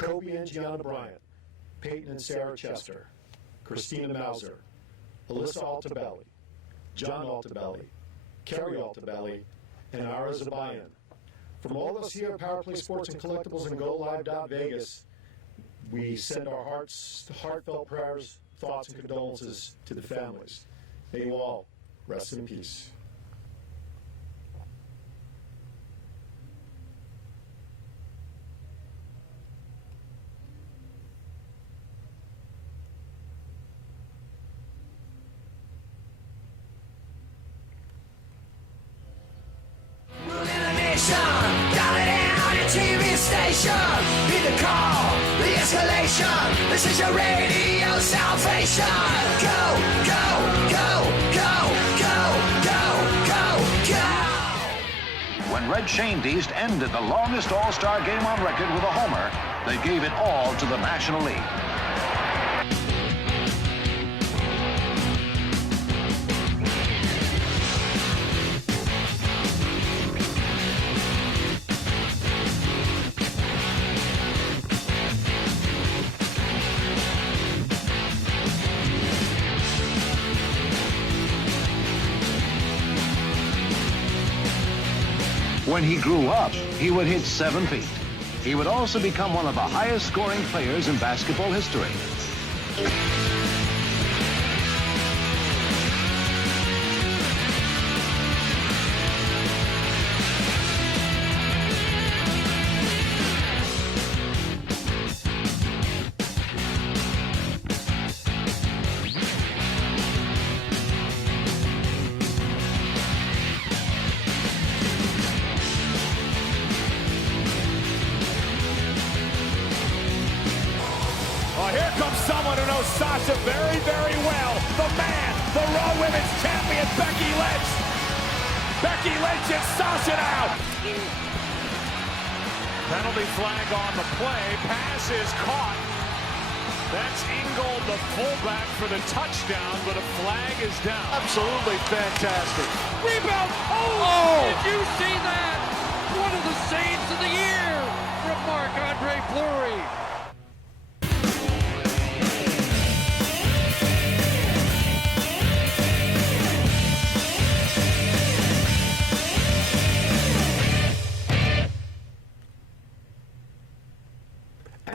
Kobe and Gianna Bryant, Peyton and Sarah Chester, Christina Mauser, Alyssa Altabelli, John Altabelli, Kerry Altabelli, and Ara Zabayan. From all of us here at Power Play Sports and Collectibles and GoLive.Vegas, we send our heartfelt prayers, thoughts, and condolences to the families. May you all rest in peace. Be the call, the escalation. This is your radio salvation. Go, go, go, go, go, go, go, go. When Red Shane East ended the longest All-Star game on record with a homer, they gave it all to the National League. When he grew up, he would hit 7 feet. He would also become one of the highest scoring players in basketball history. Here comes someone who knows Sasha very, very well. The man, the Raw Women's Champion, Becky Lynch. Becky Lynch and Sasha out. Penalty flag on the play. Pass is caught. That's Ingold, the fullback, for the touchdown, but a flag is down. Absolutely fantastic. Rebound. Oh! Did you see that? One of the saves of the year from Marc-Andre Fleury.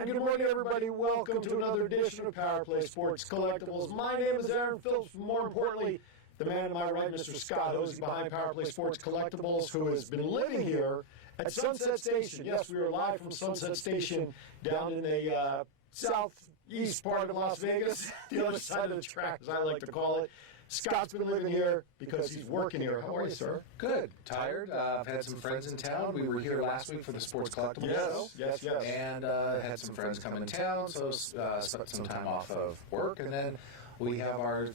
Good morning, everybody. Welcome to another edition of Power Play Sports Collectibles. My name is Aaron Phillips. More importantly, the man to my right, Mr. Scott Hosey, behind Power Play Sports Collectibles, who has been living here at Sunset Station. Yes, we are live from Sunset Station down in the southeast part of Las Vegas, the other side of the track, as I like to call it. Scott's been living here because he's working here. How are you, sir? Good. Tired. I've had some friends in town. We were here last week for the Sports Collectibles show. Yes. And had some friends come in town, so spent some time off of work. And then we have our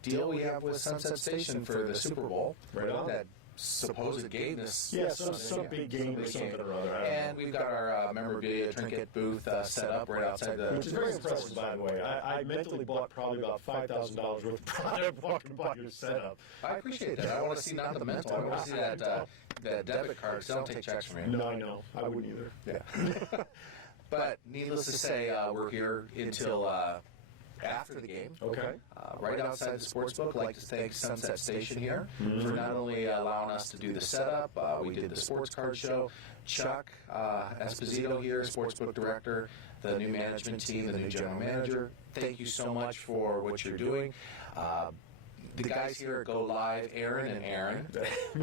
deal we have with Sunset Station for the Super Bowl. Right on. That supposed game this some big game or something or other. And we've got our memorabilia trinket booth set up right outside the... Which is very impressive, by the way. I mentally bought probably about $5,000 worth of product walking by your setup. I appreciate that. I want to see not the mental. I want to see that debit card. Because I don't take checks from you. No, I know. I wouldn't either. Yeah. But needless to say, we're here until... after the game. Okay. Right outside the sportsbook. I'd like to thank Sunset Station here for not only allowing us to do the setup, we did the sports card show. Chuck Esposito here, sportsbook director, the new management team, the new general manager. Thank you so much for what you're doing. The guys here at Go Live, Aaron and Aaron,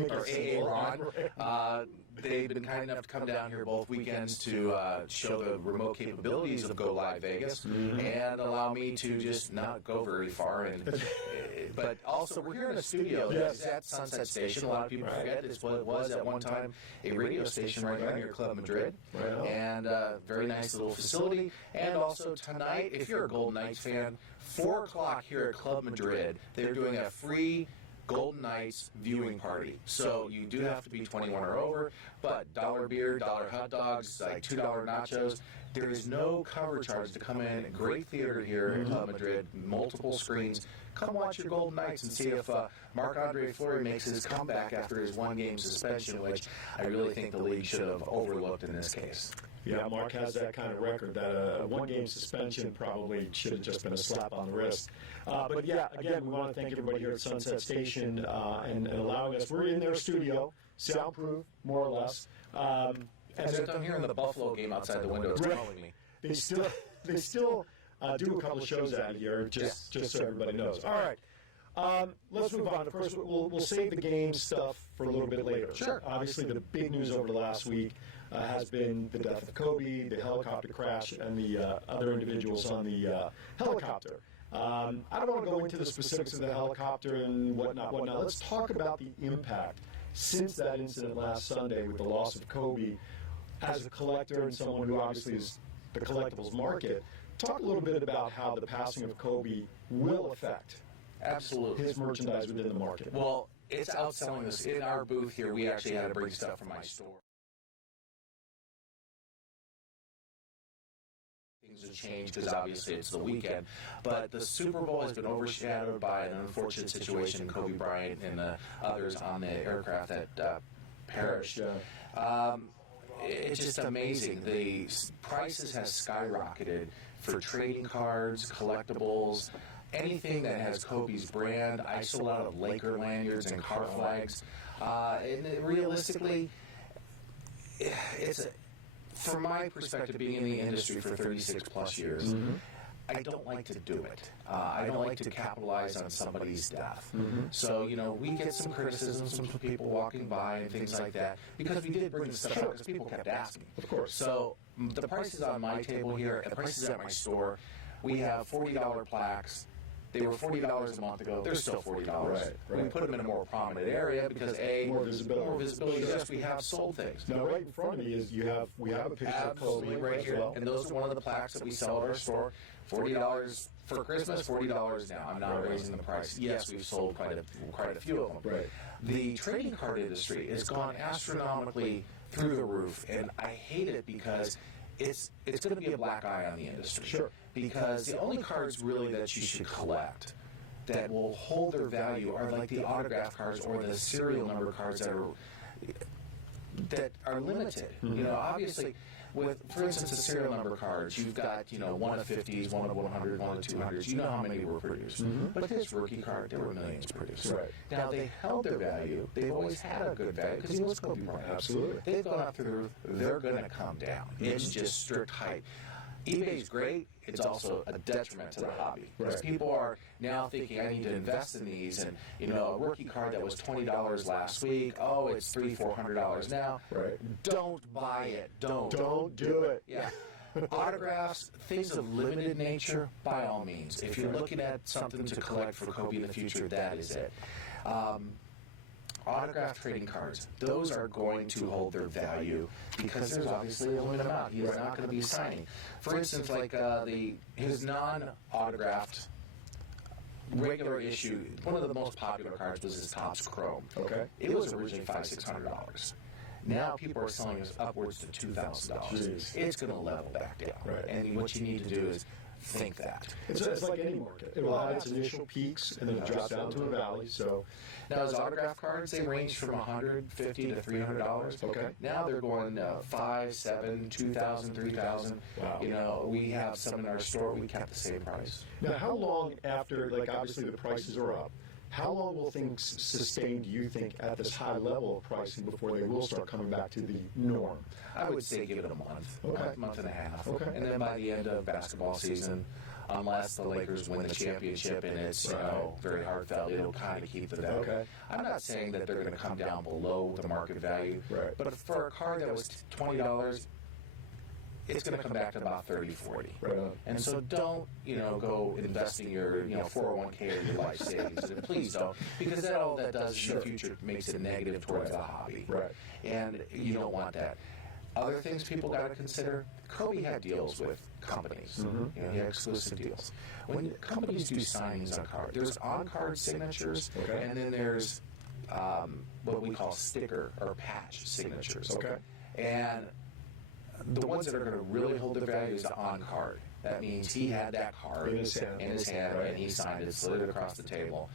or Aaron, they've been kind enough to come down here both weekends to show the remote capabilities of Go Live Vegas and allow me to just not go very far. But also, we're here in a studio that's at Sunset Station. A lot of people forget it's what it was at one time, a radio station right near Club Madrid. And very nice little facility. And also tonight, if you're a Golden Knights fan, 4 o'clock here at Club Madrid, they're doing a free Golden Knights viewing party. So you do have to be 21 or over, but $1 beer, $1 hot dogs, like $2 nachos. There is no cover charge to come in. Great theater here at Club Madrid, multiple screens. Come watch your Golden Knights and see if Marc-Andre Fleury makes his comeback after his 1-game suspension, which I really think the league should have overlooked in this case. Yeah, Mark has that kind of record. That a one-game suspension probably should have just been a slap on the wrist. But yeah, again, we want to thank everybody here at Sunset Station and allowing us. We're in their studio, soundproof, more or less. Except I'm hearing the Buffalo game outside the window. It's calling me. They still do a couple of shows out here, just so everybody knows. All right. Let's move on. Of course, we'll save the game stuff for a little bit later. Sure. Obviously, the big news over the last week has been the death of Kobe, the helicopter crash, and the other individuals on the helicopter. I don't want to go into the specifics of the helicopter and whatnot. Let's talk about the impact since that incident last Sunday with the loss of Kobe. As a collector and someone who obviously is the collectibles market, talk a little bit about how the passing of Kobe will affect Absolutely. his merchandise within the market. Well, it's outselling this. In our booth here, we actually had to bring stuff from my store. Things have changed because obviously it's the weekend. But the Super Bowl has been overshadowed by an unfortunate situation, Kobe Bryant and the others on the aircraft that perished. It's just amazing. The prices have skyrocketed for trading cards, collectibles, anything that has Kobe's brand. I sold out of Laker lanyards and car flags. And realistically, from my perspective, being in the industry for 36 plus years, I don't like to do it. I don't like to capitalize on somebody's death. So, we get some criticisms from people walking by and things like that because we did bring the stuff up because people kept asking. Of course. So, the prices on my table here and the prices at my store, we have $40 plaques. They were $40 a month ago. They're still $40. Right. We put them in a more prominent area because More visibility. Yes, we have sold things. Now, right in front of me is we have a picture of Kobe Absolutely, right as here. well. And those are one of the plaques that we sell at our store. $40 for Christmas, $40 now. I'm not raising the price. Yes, we've sold quite a few of them. Right. The trading card industry has gone astronomically through the roof, and I hate it because it's going to be a black eye on the industry. Sure. Because the only cards really that you should collect that will hold their value are like the autograph cards or the serial number cards that are limited. Obviously, with, for instance, the serial number cards, you've got, one of 50s, one of 100, one of 200s. You know how many were produced. But his rookie card, there were millions produced. Right. Now, they held their value. They've always had a good value because it's Kobe Bryant. Absolutely. They've gone up through the roof. They're going to come down. It's just strict hype. eBay's great. It's also a detriment to the hobby. Because people are now thinking, I need to invest in these. And, a rookie card that was $20 last week, it's $300, $400 now. Right. Don't buy it. Don't do it. Yeah. Autographs, things of limited nature, by all means. If you're looking at something to collect for Kobe in the future, that is it. Autograph trading cards, those are going to hold their value because there's obviously a limited amount. He's not going to be signing. For instance, like his non-autographed regular issue, one of the most popular cards was his Topps Chrome. Okay. It was originally $500-$600. Now people are selling us upwards to $2,000. It's going to level back down. Right. And what you need to do is think that. It's like any market. It will have its initial peaks and then it drops down to a valley. So now, his autograph cards, they range from $150 to $300. Okay. Now they're going $5,000, $7,000, $2,000, $3,000. Wow. We have some in our store. We kept the same price. now, how long after, obviously the prices are up, how long will things sustain, do you think, at this high level of pricing before they will start coming back to the norm? I would say give it a month, Okay. month and a half. Okay. And then by the end of basketball season, unless the Lakers win the championship and it's very heartfelt, it'll kind of keep the value. Okay. I'm not saying that they're going to come down below the market value, Right. but for a card that was $20, it's going to come back to about $30, $40. Right on. And so don't, go investing your, 401k or your life savings. Please don't, because all that does in the future makes it negative towards the hobby. Right. And you don't want that. Other things people got to consider, Kobe had deals with companies. He had exclusive deals. When companies do signings on cards, there's on-card signatures, Okay. and then there's what we call sticker or patch signatures. Okay. And the ones that are going to really hold their value is the on-card. That means he had that card In his hand. and he signed it, slid it across the table.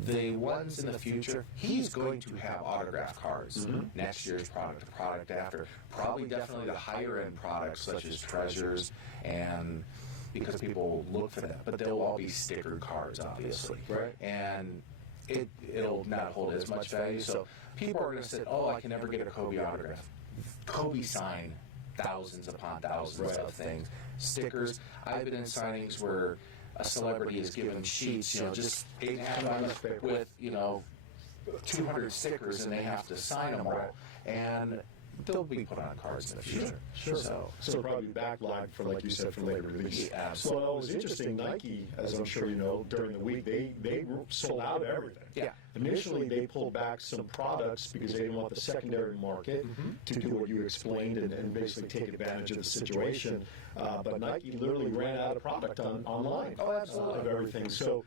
The ones in the future, he's going to have autograph cards. Next year's product, the product after. Probably definitely the higher-end products such as Treasures, and because people look for that. But they'll all be stickered cards, obviously. Right. And it'll not hold as much value. So people are going to say, oh, I can never get a Kobe autograph. Kobe signed thousands upon thousands of things. Stickers. I've been in signings where a celebrity is given sheets, just 8.5 months with, 200 stickers, and they have to sign them all. And they'll be put on cards in the future. Sure. So probably backlogged for, like you said, for later release. Yeah, absolutely. Well, it was interesting. Nike, as I'm sure you know, during the week, they sold out everything. Yeah. Initially, they pulled back some products because they didn't want the secondary market to do what you explained and basically take advantage of the situation. But Nike literally ran out of product online. Oh, absolutely. Of everything. So,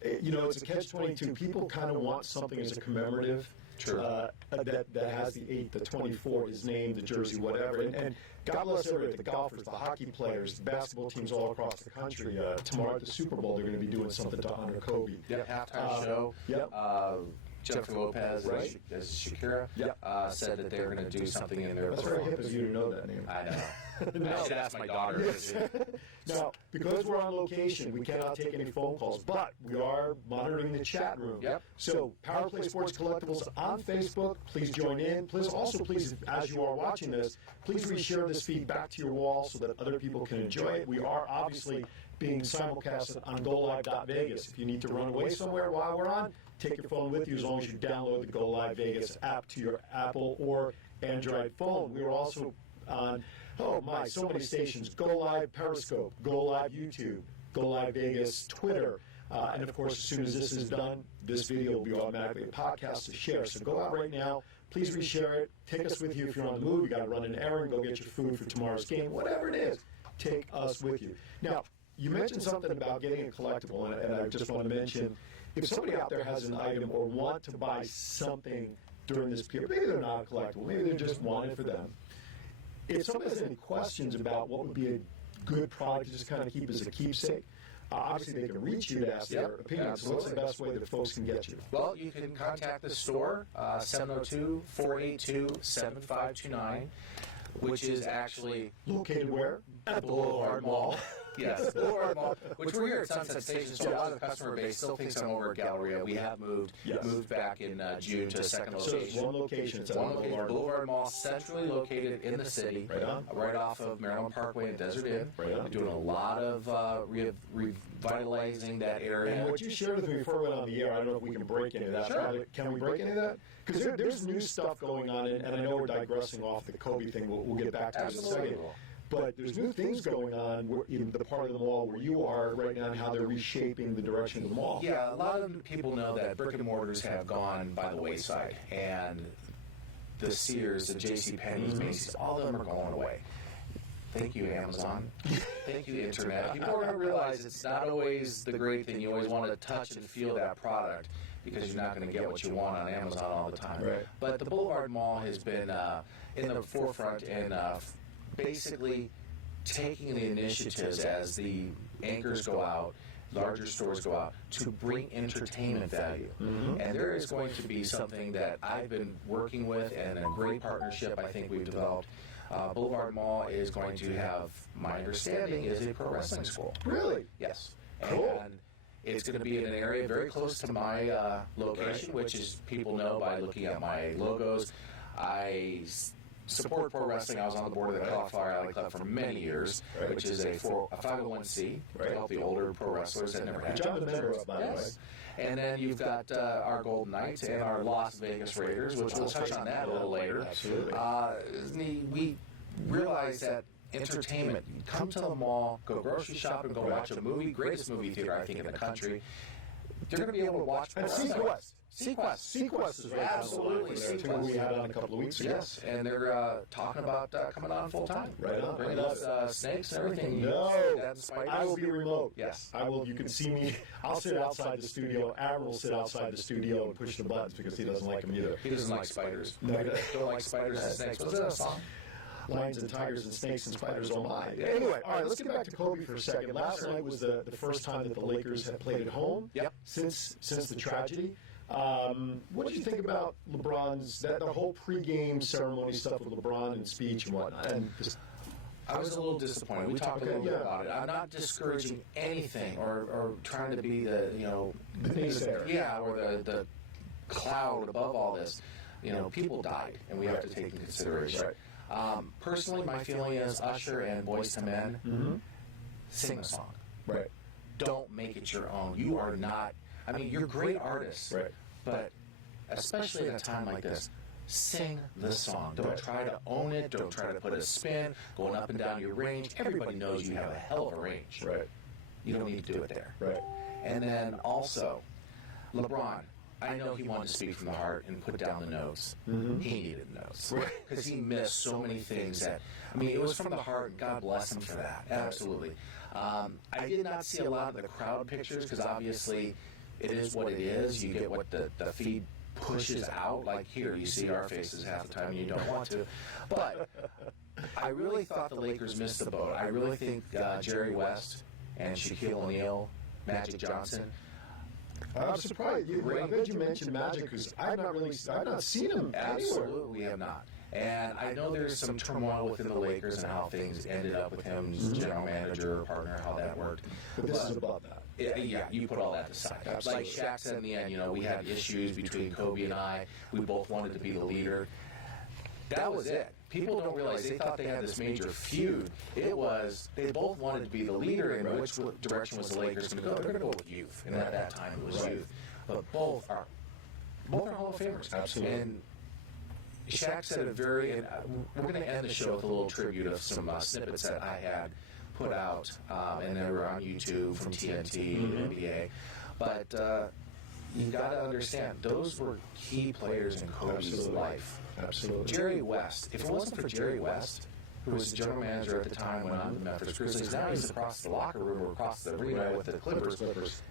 it's a catch-22. People kind of want something as a commemorative. True. That has the 8, the 24, his name, the jersey, whatever. And God bless everybody, the golfers, the hockey players, the basketball teams all across the country. Tomorrow at the Super Bowl, they're going to be doing something to honor Kobe. Halftime show. Yep. Jennifer Lopez, as Shakira, said that they were going to do something in their That's very hip of you to know that name. I know. I should ask my daughter. Now, because we're on location, we cannot take any phone calls, but we are monitoring the chat room. Yep. So, Power Play Sports Collectibles on Facebook. Please join in. Please, as you are watching this, please reshare this feed back to your wall so that other people can enjoy it. We are obviously being simulcasted on GoLive.Vegas. If you need to run away somewhere while we're on, take your phone with you as long as you download the Go Live Vegas app to your Apple or Android phone. We are also on, so many stations. Go Live Periscope, Go Live YouTube, Go Live Vegas Twitter. And of course, as soon as this is done, this video will be automatically a podcast to share. So go out right now. Please reshare it. Take us with you if you're on the move. You got to run an errand, go get your food for tomorrow's game, whatever it is. Take us with you. Now, you mentioned something about getting a collectible, and I just want to mention, if somebody out there has an item or want to buy something during this period, maybe they're not a collectible, maybe they just want it for them. If somebody has any questions about what would be a good product to just kind of keep as a keepsake, obviously they can reach you to ask their opinion. So what's the best way that folks can get you? Well, you can contact the store, 702-482-7529, which is actually located where? At the Boulevard Mall. Yes, Boulevard Mall, which we're here at Sunset Station, so a lot of the customer base still thinks I'm over at Galleria. We have moved back in June to a second location. So it's one location. It's one location, Boulevard Mall, centrally located in the city, right off of Maryland Parkway and Desert Inn. We're doing a lot of revitalizing that area. And what you shared with me before we went on the air, I don't know if we can break any of that. Sure. Can we break any of that? Because there's new stuff going on, and I know we're digressing off the Kobe thing. We'll get back to it in a second. But there's new things going on in the part of the mall where you are right now and how they're reshaping the direction of the mall. Yeah, a lot of people know that brick and mortars have gone by the wayside. And the Sears, the JCPenney's, Macy's, all of them are going away. Thank you, Amazon. Thank you, Internet. People are going to realize it's not always the great thing. You always want to touch and feel that product because you're not going to get what you want on Amazon all the time. Right. But the Boulevard Mall has been in the forefront and basically taking the initiatives as the anchors go out, larger stores go out, to bring entertainment value. And there is going to be something that I've been working with and a great partnership I think we've developed. Boulevard Mall is going to have, my understanding, is a pro wrestling school. Really? Yes. Cool. And it's going to be in an area very close to my location, which is people know by looking at my logos. I support pro wrestling. I was on the board of the Cauliflower Alley Club for many years, which is a 501c to help the older pro wrestlers that never had jobs. Yes. And then you've got our Golden Knights and our Las Vegas Raiders, which we'll touch on that a little later. Absolutely. We realize that entertainment, come to the mall, go grocery shopping, go watch a movie, greatest movie theater I think in the country. You're going to be able to watch. And Sequest is right. Absolutely. Sequest. We had on a couple of weeks ago. Yes, and they're talking about coming on full time. Right on. Bringing us snakes and everything. No, I will be remote. Yes. I will. You can see me. I'll sit outside the studio. Aaron will sit outside the studio and push the buttons because he doesn't like them either. He doesn't like spiders. No, Don't like spiders and snakes. Was that a song? lions and tigers and snakes and spiders, oh my. Anyway, all right, let's get back to Kobe for a second. Last night was the first time that the Lakers had played at home since the tragedy. What did you think about LeBron's, the whole pregame ceremony stuff with LeBron and speech and whatnot? And I was a little disappointed. We talked a little bit about it. I'm not discouraging anything or trying to be the naysayer, or the cloud above all this. People died, and we have to take into consideration. Right. Personally, my feeling is Usher and Boyz II Men, sing a song. Right. Don't make it your own. You are not. I mean, you're great artists, but especially at a time like this, sing the song. Don't try to own it. Don't try to put a spin going up and down your range. Everybody knows you have a hell of a range. Right. You don't need to do it there. Right. And then also, LeBron. I know he wanted to speak from the heart and put down the notes. He needed notes because he missed so many things that. I mean, it was from the heart, and God bless him for that. Absolutely. I did not see a lot of the crowd pictures because obviously it is what it is. You get what the feed pushes out. Like here, you see our faces half the time and you don't want to. But I really thought the Lakers missed the boat. I really think Jerry West and Shaquille O'Neal, Magic Johnson. I'm surprised. I'm glad you mentioned Magic because I've not seen him Absolutely have not. And I know there's some turmoil within the Lakers and how things ended up with him as general manager or partner, how that worked. But this is above that. Yeah, you put all that aside. Absolutely. Like Shaq said in the end, we had issues between Kobe and I. We both wanted to be the leader. That was it. People don't realize they thought they had this major feud. It was they both wanted to be the leader, and which direction was the Lakers going to go? They're going to go with youth, and at that time it was youth. But both are Hall of Famers. Absolutely. And Shaq said and we're going to end the show with a little tribute of some snippets that I had put out, and they were on YouTube from TNT and NBA. But you got to understand, those were key players in Kobe's life. Absolutely. Jerry West, if it wasn't for Jerry West, who was the general manager at the time, went on the Memphis Grizzlies, now he's across the locker room or across the arena with the Clippers.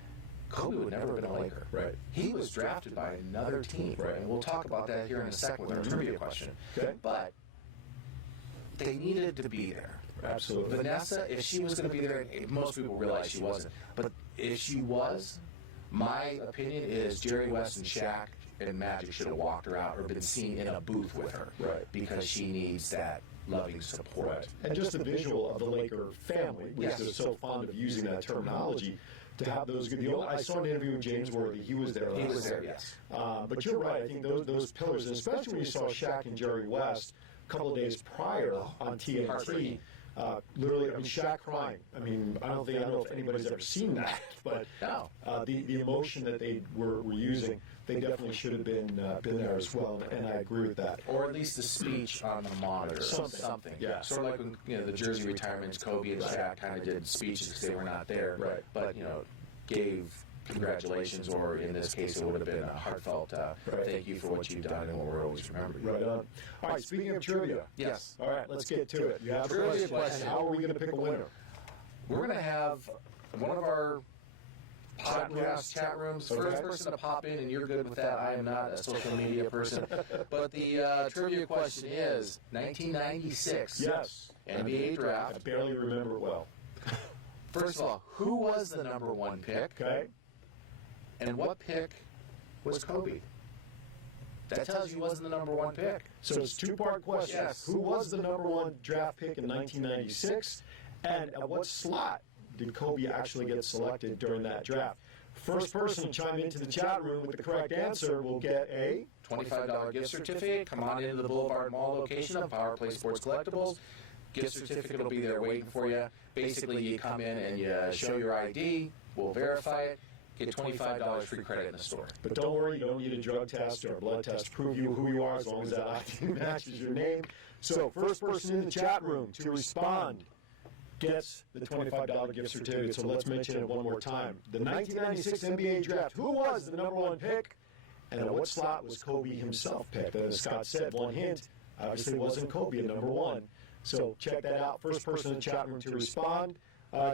Kobe would never have been a Laker. Right. He was drafted by another team. Right. And we'll talk about that here in a second with our trivia question. Okay. But they needed to be there. Absolutely. Vanessa, if she was going to be there, most people realize she wasn't. But if she was, my opinion is Jerry West and Shaq and Magic should have walked her out or been seen in a booth with her. Right. Because she needs that loving support. Right. And just the visual of the Laker family, which is so fond of using that terminology, to have those good. I saw an interview with James Worthy. He was there. He was there, yes. But you're right. I think those pillars, and especially when you saw Shaq and Jerry West a couple of days prior on TNT, literally, Shaq crying. I don't know if anybody's ever seen that, but No. The emotion that they were using, they definitely should have been there as well, and I agree with that. Or at least the speech on the monitor. Something. Yeah. Sort of like when the jersey retirements, Kobe and Shaq kind of did speeches because they were not there. Right. But gave congratulations, or in this case, it would have been a heartfelt thank you for what you've done and what we're always remembering. Right on. All right. Speaking of trivia. Yes. All right. Let's get to it. You have a Trivia question. And how are we going to pick a winner? We're going to have one of our podcast chat rooms. First person to pop in, and you're good with that. I am not a social media person. But the trivia question is 1996. Yes. NBA draft. I barely remember it well. First of all, who was the number one pick? Okay. And what pick was Kobe? That tells you he wasn't the number one pick. So it's a two-part question. Yes. Who was the number one draft pick in 1996? And at what slot did Kobe actually get selected during that draft? First person to chime into the chat room with the correct answer will get a $25 gift certificate. Come on into the Boulevard Mall location of Power Play Sports Collectibles. Gift certificate will be there waiting for you. Basically, you come in and you show your ID. We'll verify it. Get $25 free credit in the store. But don't worry, you don't need a drug test or a blood test to prove who you are, as long as that ID matches your name. So first person in the chat room to respond gets the $25 gift certificate. So let's mention it one more time. The 1996 NBA draft. Who was the number one pick? And at what slot was Kobe himself picked? As Scott said, one hint, obviously it wasn't Kobe at number one. So check that out. First person in the chat room to respond.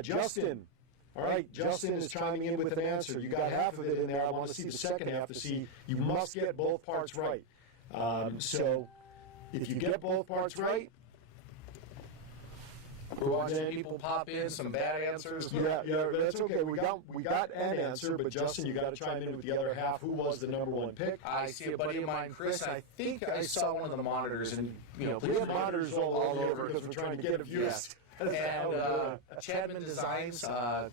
Justin. All right, Justin is chiming in with an answer. You got half of it in there. I want to see the second half to see. You must get both parts right. So if you get both parts right, We're watching people pop in, some bad answers. Yeah, that's okay. We got an answer, but Justin, you got to chime in with the other half. Who was the number one pick? I see a buddy of mine, Chris. I think I saw one of the monitors, and We have monitors all over because we're trying to get it used. And Chadman Designs,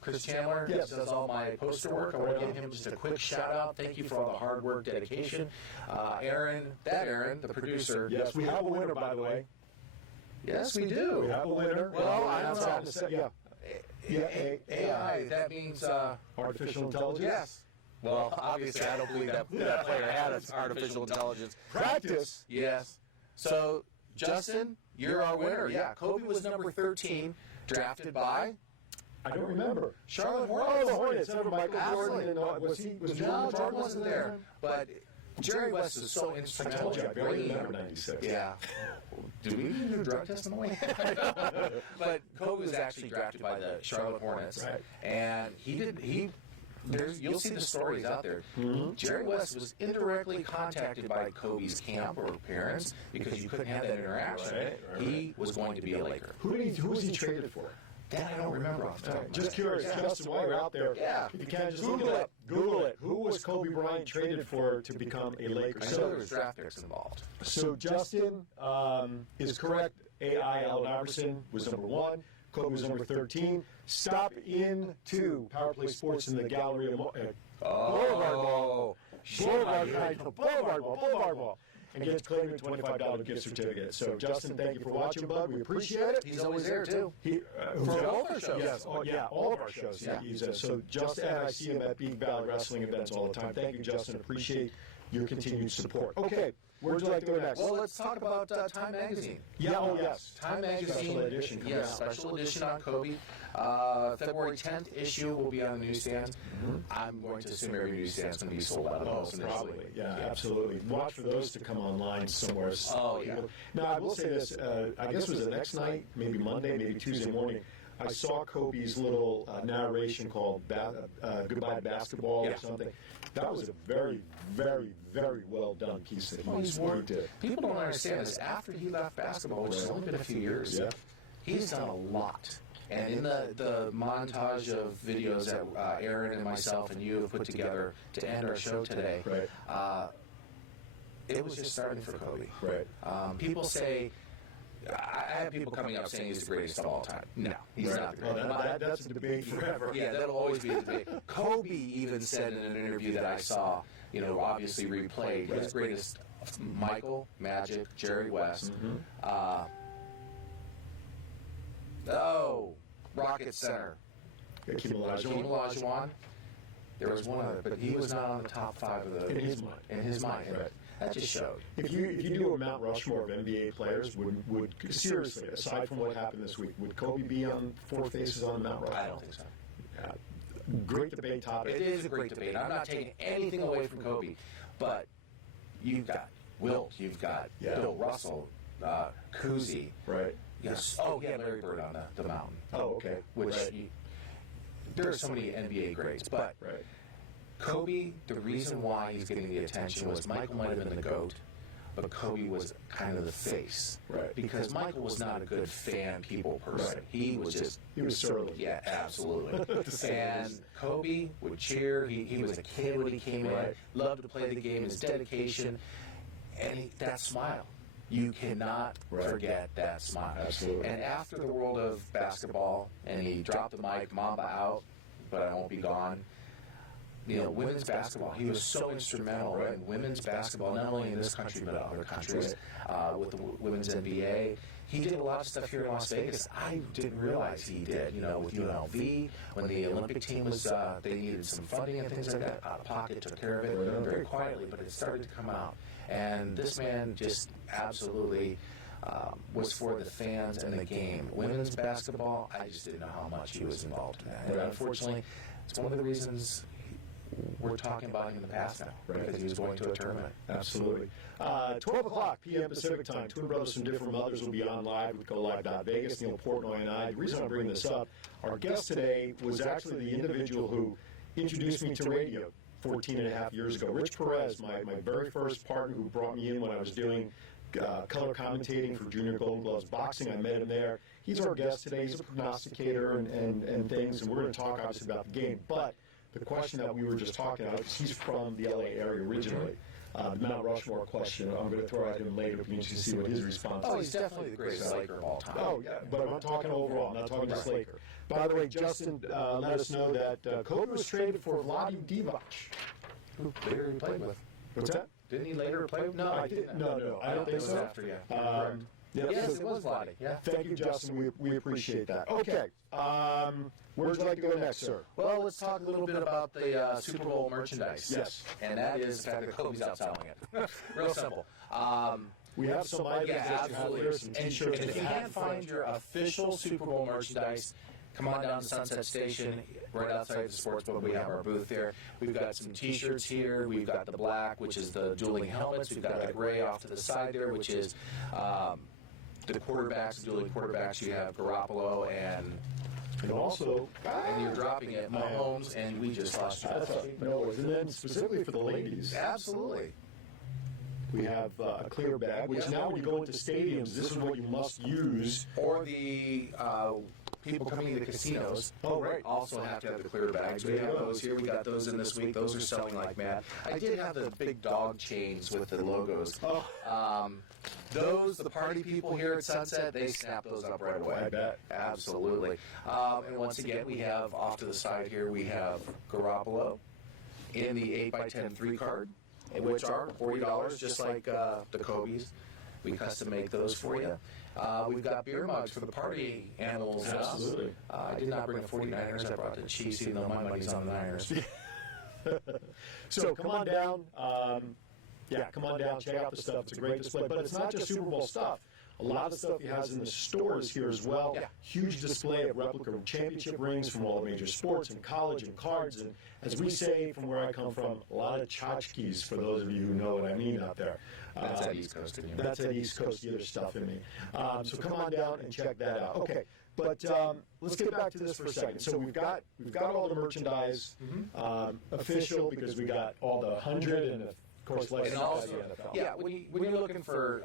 Chris Chandler, Yes. does all my poster work. I want to give him just a quick shout out. Thank you for all the hard work, dedication. Aaron, the producer. Yes, we have a winner, by the way. Yes, we do. We have a winner. Well, I don't know. Yeah, AI, that means artificial intelligence. yes. Well, obviously, I don't believe that player had artificial intelligence. Practice. Yes. So, Justin, you're our winner. Yeah, Kobe was number 13, drafted by I don't remember. Charlotte Oh, Hornets. the Hornets. Never Michael Jordan. And, was No, Jordan wasn't there. But Jerry West is so I instrumental. told you, I barely bringing- remember 96. Yeah. Do we even do a drug test on the way? But Kobe was actually drafted by the Charlotte Hornets. Right. And you'll see the stories out there. Jerry West was indirectly contacted by Kobe's camp or parents because you couldn't have that interaction. Right. He was going to be a Laker. Who was he traded for? That I don't remember off the top of my Just head. curious, Yeah. Justin, while you're out there, Yeah. if you can, just Google it. Google it. Who was Kobe Bryant traded for to become a Laker? I know there was draft picks involved. So Justin is correct. A.I. Allen Iverson was number 1. Kobe was number 13. Stop into Power Play Sports in the Gallery of Boulevard Ball. Boulevard Ball. And get claim a $25 gift certificate. So, Justin, thank you for watching, bud. We appreciate it. He's always there, too. For all of our shows. Yes, all of our shows. Yeah. So, Justin, I see him at Big Valley Wrestling events all the time. Thank you, Justin. Appreciate your continued support. Okay, where would you like to go next? Well, let's talk about Time Magazine. Yeah, oh, yes. Time Magazine. Special edition coming Yes, out. special edition on Kobe. February 10th issue will be on the newsstands. I'm going to assume every newsstand's going to be sold out of those initially. Probably, yeah, absolutely. Watch for those to come online somewhere. Oh, yeah. Now, I will say this, I guess it was the next night, maybe Monday, maybe Tuesday morning, I saw Kobe's little narration called Goodbye Basketball or Yeah. something. That was a very, very, very well done piece that he did. People don't understand this. After he left basketball, which has only been a few years, Yeah. he's done a lot. And in the montage of videos that Aaron and myself and you have put together to end our show today, Right. It was just starting for Kobe. Right. People say, I have people coming up saying he's the greatest of all time. No, he's Right. not the Oh, greatest. that's a debate forever. Yeah, that'll always be a debate. Kobe even said in an interview that I saw, obviously replayed, his greatest, Michael, Magic, Jerry West, Rocket Center, Hakeem Hakeem Olajuwon. Olajuwon. There was one other, but he was not on the top 5 of the... In his mind. In his mind. Right. That just showed. If you do a Mount Rushmore of NBA players, would seriously, aside from what happened this week, would Kobe be on 4 faces on Mount Rushmore? I don't think so. Great debate topic. It is a great debate. I'm not taking anything away from Kobe, but you've got Wilt, you've got Bill Russell, Cousy. Right. Yes. Oh, yeah, Larry Bird on the mountain. Oh, okay. Which Right. there are so many NBA greats, but Right. Kobe, the reason why he's getting the attention was Michael might have been the GOAT, but Kobe was kind of the face. Right. Because Michael was not a good fan people person. Right. He was just... He was surly. Yeah, absolutely. And Kobe would cheer. He was a kid when he came in. Loved to play the game. His dedication. And that smile. You cannot forget that smile. Absolutely. And after the world of basketball, and he dropped the mic, Mamba out, but I won't be gone. Women's basketball, he was so instrumental in women's basketball, not only in this country, but other countries, with the women's NBA. He did a lot of stuff here in Las Vegas. I didn't realize he did, with UNLV, when the Olympic team was, they needed some funding and things like that, out of pocket, took care of it very quietly, but it started to come out. And this man just absolutely was for the fans and the game. Women's basketball, I just didn't know how much he was involved in that. And unfortunately, it's one of the reasons we're talking about him in the past now, because he was going to a tournament. Absolutely. 12 o'clock p.m. Pacific time. Twin Brothers from Different Mothers will be on live with GoLive.Vegas. Neil Portnoy and I. The reason I'm bringing this up, our guest today was actually the individual who introduced me to radio 14 and a half years ago. Rich Perez, my very first partner who brought me in when I was doing color commentating for Junior Golden Gloves Boxing. I met him there. He's our guest today. He's a prognosticator and things, and we're going to talk obviously about the game. But the question that we were just talking about, because he's from the LA area originally, the Mount Rushmore question, I'm going to throw at him later for you to see what his response is. Oh, he's definitely the greatest Laker of all time. Oh, yeah, but I'm talking overall. I'm not talking just Laker. By the way, Justin let us know that Kobe was traded for Vlade Divac. Who later he played with. What's that? Didn't he later play with? No, I didn't. No, I don't think so. After, yeah. Yes, it was Vlade. Yeah. Thank you, Justin. We appreciate that. Okay. Where would you like to go next, sir? Well, let's talk a little bit about the Super Bowl merchandise. Yes. And that is the fact that Kobe's outselling it. Real simple. We have some items that you have here, some T-shirts. And if you can't find your official Super Bowl merchandise, come on down to Sunset Station, right outside the sportsbook. We have our booth there. We've got some T-shirts here. We've got the black, which is the dueling helmets. We've got the gray off to the side there, which is the quarterbacks, dueling quarterbacks. You have Garoppolo and also, and you're dropping it, Mahomes, and we just lost you. No worries. And then specifically for the ladies. Absolutely. We have a clear bag, which now when you go into stadiums, this is what you must use. Or the people coming to the casinos also have to have the clear bags. We have those here. We got those in this week. Those are selling like mad. I did have the big dog chains with the logos. Those, the party people here at Sunset, they snap those up right away. I bet. Absolutely. And once again, we have off to the side here, we have Garoppolo in the 8x10 3-card, which are $40, just like the Kobe's. We custom make those for you. We've got beer mugs for the party animals. Absolutely. I did not bring the 49ers. I brought the Chiefs, even though my money's on the Niners. So come on down. Come on down. Check out the stuff. It's a great display. But it's not just Super Bowl stuff. A lot of the stuff he has in the stores here as well. Yeah. Huge display of replica championship rings from all the major sports and college and cards. And as we say from where I come from, a lot of tchotchkes for those of you who know what I mean out there. That's at East Coast. That's at East Coast, the other stuff in me. So come on down and check that out. Okay, but let's get back to this for a second. So we've got all the merchandise official because we got all the 100 and of course And also, NFL. yeah, when you're looking for,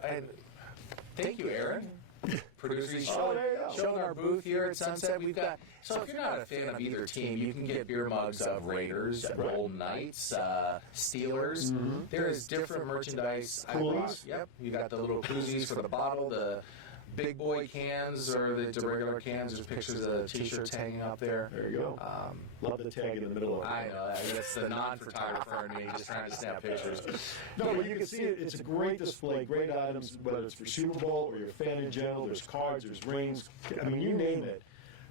thank you, Aaron. Producer, showing our booth here at Sunset. We've got, so if you're not a fan of either team, you can get beer mugs of Raiders, Golden Knights, Steelers. There is different merchandise. Coolies. Yep, you got the little koozies for the bottle, the big boy cans or the regular cans. There's pictures of the T-shirts hanging up there. There you go. Love the tag in the middle of it. I know, that's the non-photographer in me just trying to snap pictures. No, but you can see it. It's a great display, great items, whether it's for Super Bowl or you're a fan in general. There's cards, there's rings. I mean, you name it.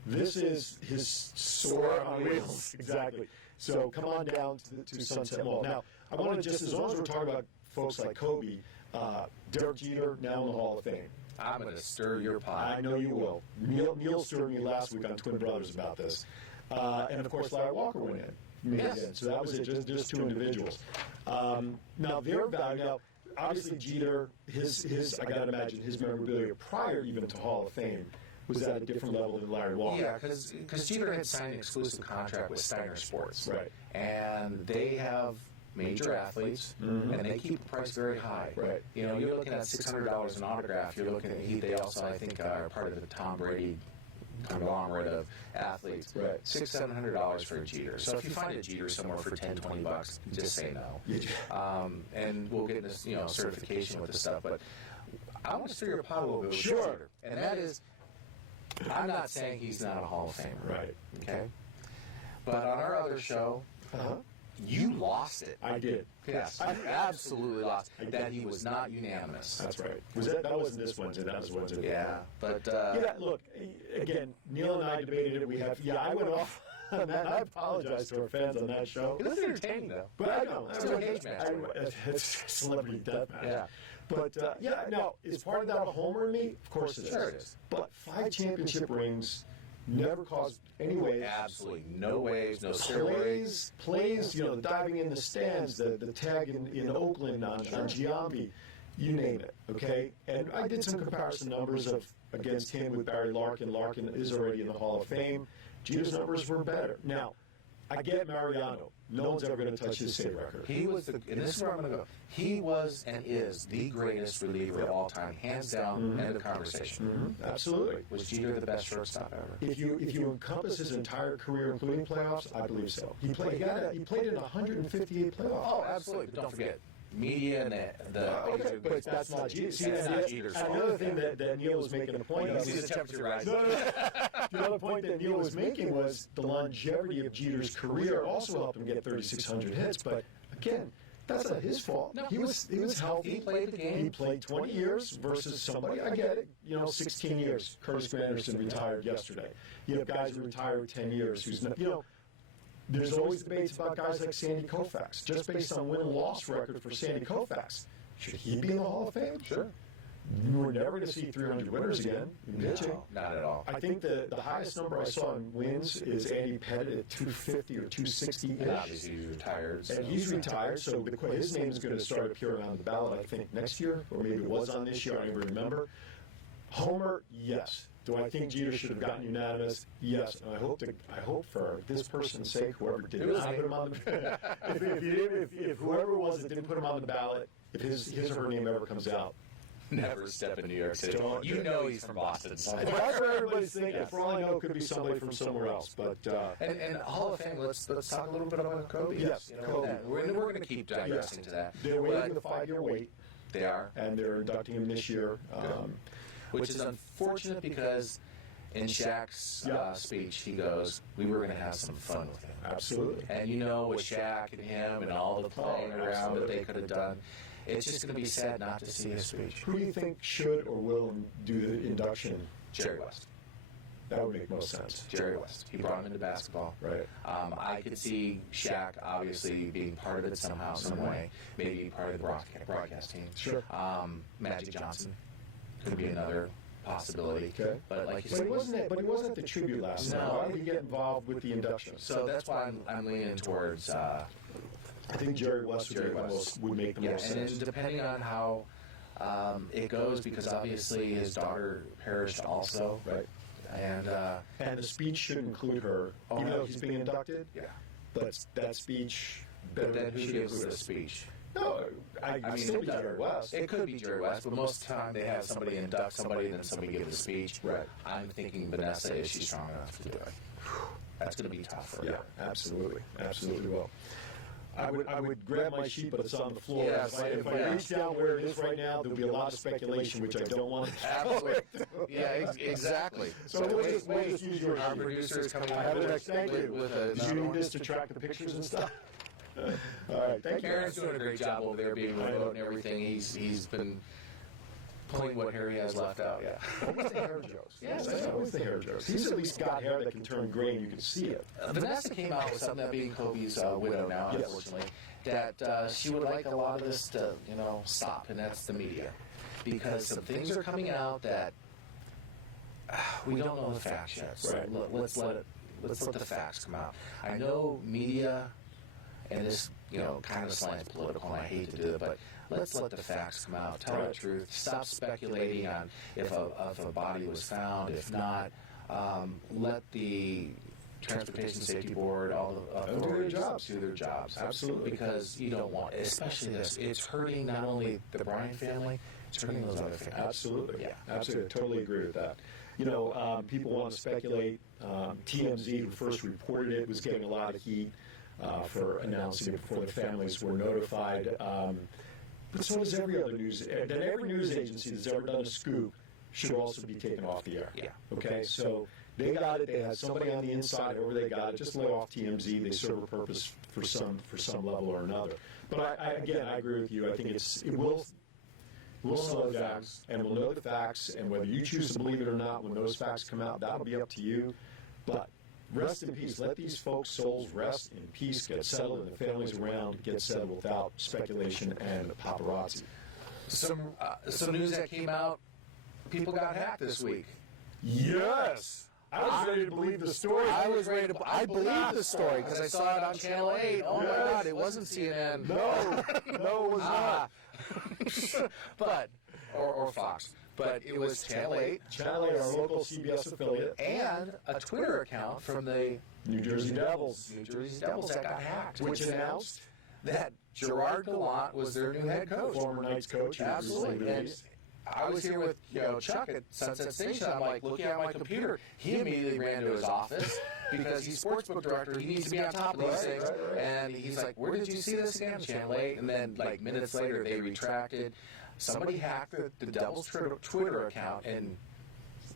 This is his store on wheels. Exactly. So come on down to Sunset Mall. Now, I want to just, as long as we're talking about folks like Kobe, Derek Jeter, now in the Hall of Fame. I'm going to stir your pot. I know you will. Neil stirred me last week on Twin Brothers about this. And, of course, Larry Walker went in. Yes. So that was it, just two individuals. Now, their value, now, obviously Jeter, his I got to imagine, his memorabilia prior even to Hall of Fame was at a different level than Larry Walker. Yeah, because Jeter had signed an exclusive contract with Steiner Sports. Right. And they have major athletes, and they keep the price very high. Right. You know, you're looking at $600 an autograph. You're looking at, they also, I think, are part of the Tom Brady conglomerate of athletes. Right. $600-700 for a Jeter. So if you find a Jeter somewhere for $10-20, just say no. And we'll get this, certification with the stuff. But I want to stir your pot a little bit with Jeter. And that is, I'm not saying he's not a Hall of Famer. Right. Okay. But on our other show, you lost it. I did. Yes, you absolutely lost. That he was not unanimous. That's right. That wasn't this Wednesday. That was Wednesday. Yeah, but look, again, Neil and I debated it. I went off on that. I apologize to our fans on that show. It was entertaining, though. But I know. It's still a cage match. It's celebrity death match. Yeah. But, now, is part of that a homer in me? Of course it is. Sure it is. But 5 championship rings never caused any waves. Absolutely. No waves, no steroids. Plays, the diving in the stands, the tag in Oakland on Giambi, you name it, okay? And I did some comparison numbers against him with Barry Larkin. Larkin is already in the Hall of Fame. Jeter's numbers were better. Now, I get Mariano. no one's ever going to touch his save record. He was and this is where I'm going to go. He was and is the greatest reliever of all time, hands down. End of conversation. Absolutely. Was Jeter the best shortstop ever? If you encompass his entire career, including playoffs, I believe so. He played in 158 playoffs. Oh, absolutely. But don't forget, media and okay, but that's not Jeter. See, That's not Jeter's fault. another thing that Neil was making a point of. See the temperature rising. The other point that Neil was making was the longevity of Jeter's career also helped him get 3,600 hits. But again, that's not his fault. No, he was healthy. He played the game. He played 20 years versus somebody. I get it. 16 years. Curtis Granderson retired yesterday. You have guys who retired 10 years. Who's not, There's always debates about guys like Sandy Koufax. Just based on win and loss record for Sandy Koufax, should he be in the Hall of Fame? Sure. We're never going to see 300 winners again in pitching. No, not at all. I think the highest number I saw in wins is Andy Pettit at 250 or 260. And obviously he's retired. And he's retired, so his name is going to start appearing on the ballot, I think, next year, or maybe it was on this year, I don't even remember. Homer, yes. Do I think Jeter should have gotten unanimous? Yes. And I hope for this person's sake, whoever did not put him on the if whoever it was that didn't put him on the ballot, if his or her name ever comes out, Never step in New York City. You know he's from Boston. that's where everybody's thinking. For all I know, it could be somebody from somewhere else. But and Hall of Fame. Let's talk a little bit about Kobe. Yes, Kobe. We're going to keep digressing to that. They're waiting the 5-year wait. They are, and they're inducting him this year. Which is unfortunate because in Shaq's speech, he goes, "We were going to have some fun with him." Absolutely. And with Shaq and him and all the playing around that they could have done, it's just going to be sad not to see his speech. Who do you think should or will do the induction? Jerry West. That would make most sense. Jerry West. He brought him into basketball. Right. I could see Shaq obviously being part of it somehow, some way. Maybe part of the broadcast team. Sure. Magic Johnson could be another possibility. Okay. But like you But said, he wasn't at the tribute last night. Why did he get involved with the induction? So that's why I'm leaning towards. I think Jerry West would make the most and sense. then depending on how it goes, because obviously his daughter perished also. Right. And the speech should include her, even though he's being inducted. Yeah. But that speech. But then who gives the speech? No, I mean, still Jerry West. It could be Jerry West, but most of the time they have somebody induct somebody and then somebody give the speech. Right. I'm thinking Vanessa, is she strong enough to do it? That's going to be tough for her. Yeah, absolutely will. I would grab my sheet, but it's on the floor. Yes, if I reach down where it is right now, there'll be a lot of speculation, which I don't want to. Absolutely. Yeah, exactly. So we'll just use your Our sheet. producer is coming I have it next. Thank you. with a Did you need this to track the pictures and stuff? All right, thank you. Aaron's doing a great job over there being remote and everything. He's been pulling what hair he has left out, yeah. Always the hair jokes. Yes, always the hair jokes. He's at least got hair that can turn gray and you can see it. Vanessa came out with something, that being Kobe's widow now, Yes. unfortunately, that she would like a lot of this to, stop, and that's the media. Because some things are coming out that we don't know the facts yet. So Right. let's let the facts come out. I know media, and this, kind of slants political, and I hate to do it, but let's let the facts come out. Tell the truth. Stop speculating on if a body was found. If not, let the Transportation Safety Board, all the authorities do their jobs. Absolutely. Because you don't want, especially this, it's hurting not only the Bryant family, it's hurting those other families. Absolutely. Yeah. Absolutely. Totally agree with that. People want to speculate. TMZ, who first reported it, was getting a lot of heat for announcing it before the families were notified. But so does every other news. Then every news agency that's ever done a scoop should also be taken off the air. Yeah. Okay, so they got it. They had somebody on the inside, however they got it. Just lay off TMZ. They serve a purpose for some level or another. But I agree with you. I think it will slow down, and we'll know the facts. And whether you choose to believe it or not, when those facts come out, that'll be up to you. But rest in peace. Let these folks' souls rest in peace, get settled, and the families around get settled without speculation and paparazzi. Some news that came out, people got hacked this week. Yes! I was ready to believe the story. I believed the story because I saw it on Channel 8. Oh my God, it wasn't CNN. No, it was not. But, or Fox. But it was Channel 8. Channel 8, our local CBS affiliate. And a Twitter account from the New Jersey Devils. New Jersey Devils that got hacked. Which announced that Gerard Gallant was their new head coach. Former Knights coach. Absolutely. And I was here with Chuck at Sunset Station. I'm like looking at my computer. He immediately ran to his office because he's sportsbook director. He needs to be on top of these things. Right. And he's like, "Where did you see this again?" Channel 8. And then like minutes later, they retracted. Somebody hacked the Devils Twitter account and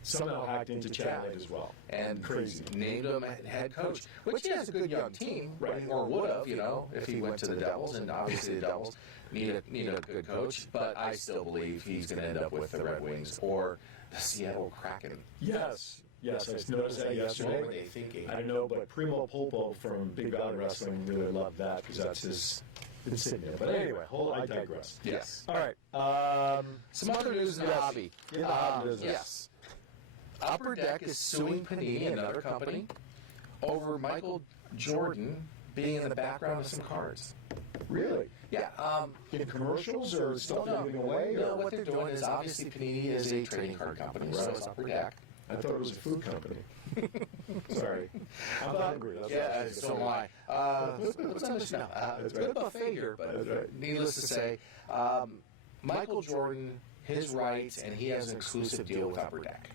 somehow hacked into Channel 8 as well. And crazy. Named him head coach, which he has a good young team, right? Or would have, if he went to the Devils. And obviously the Devils need a good coach. But I still believe he's going to end up with the Red Wings or the Seattle Kraken. Yes, I noticed that yesterday. What were they thinking? I don't know, but Primo Polpo from Big Valley Wrestling really loved that because that's his insignia. But anyway, I digress. Yes. All right. Some other news in the hobby. In the hobby business. Yes. Upper Deck is suing Panini, another company, over Michael Jordan being in the background of some cards. Really? Yeah. In commercials or stuff they're giving away? No, what they're doing is obviously Panini is a trading card company, so it's Upper Deck. I thought it was a food company. Sorry. I'm not hungry. So am I. What's on the show? It's a good buffet here, but needless to say, Michael Jordan, his rights, and he has an exclusive deal with Upper Deck.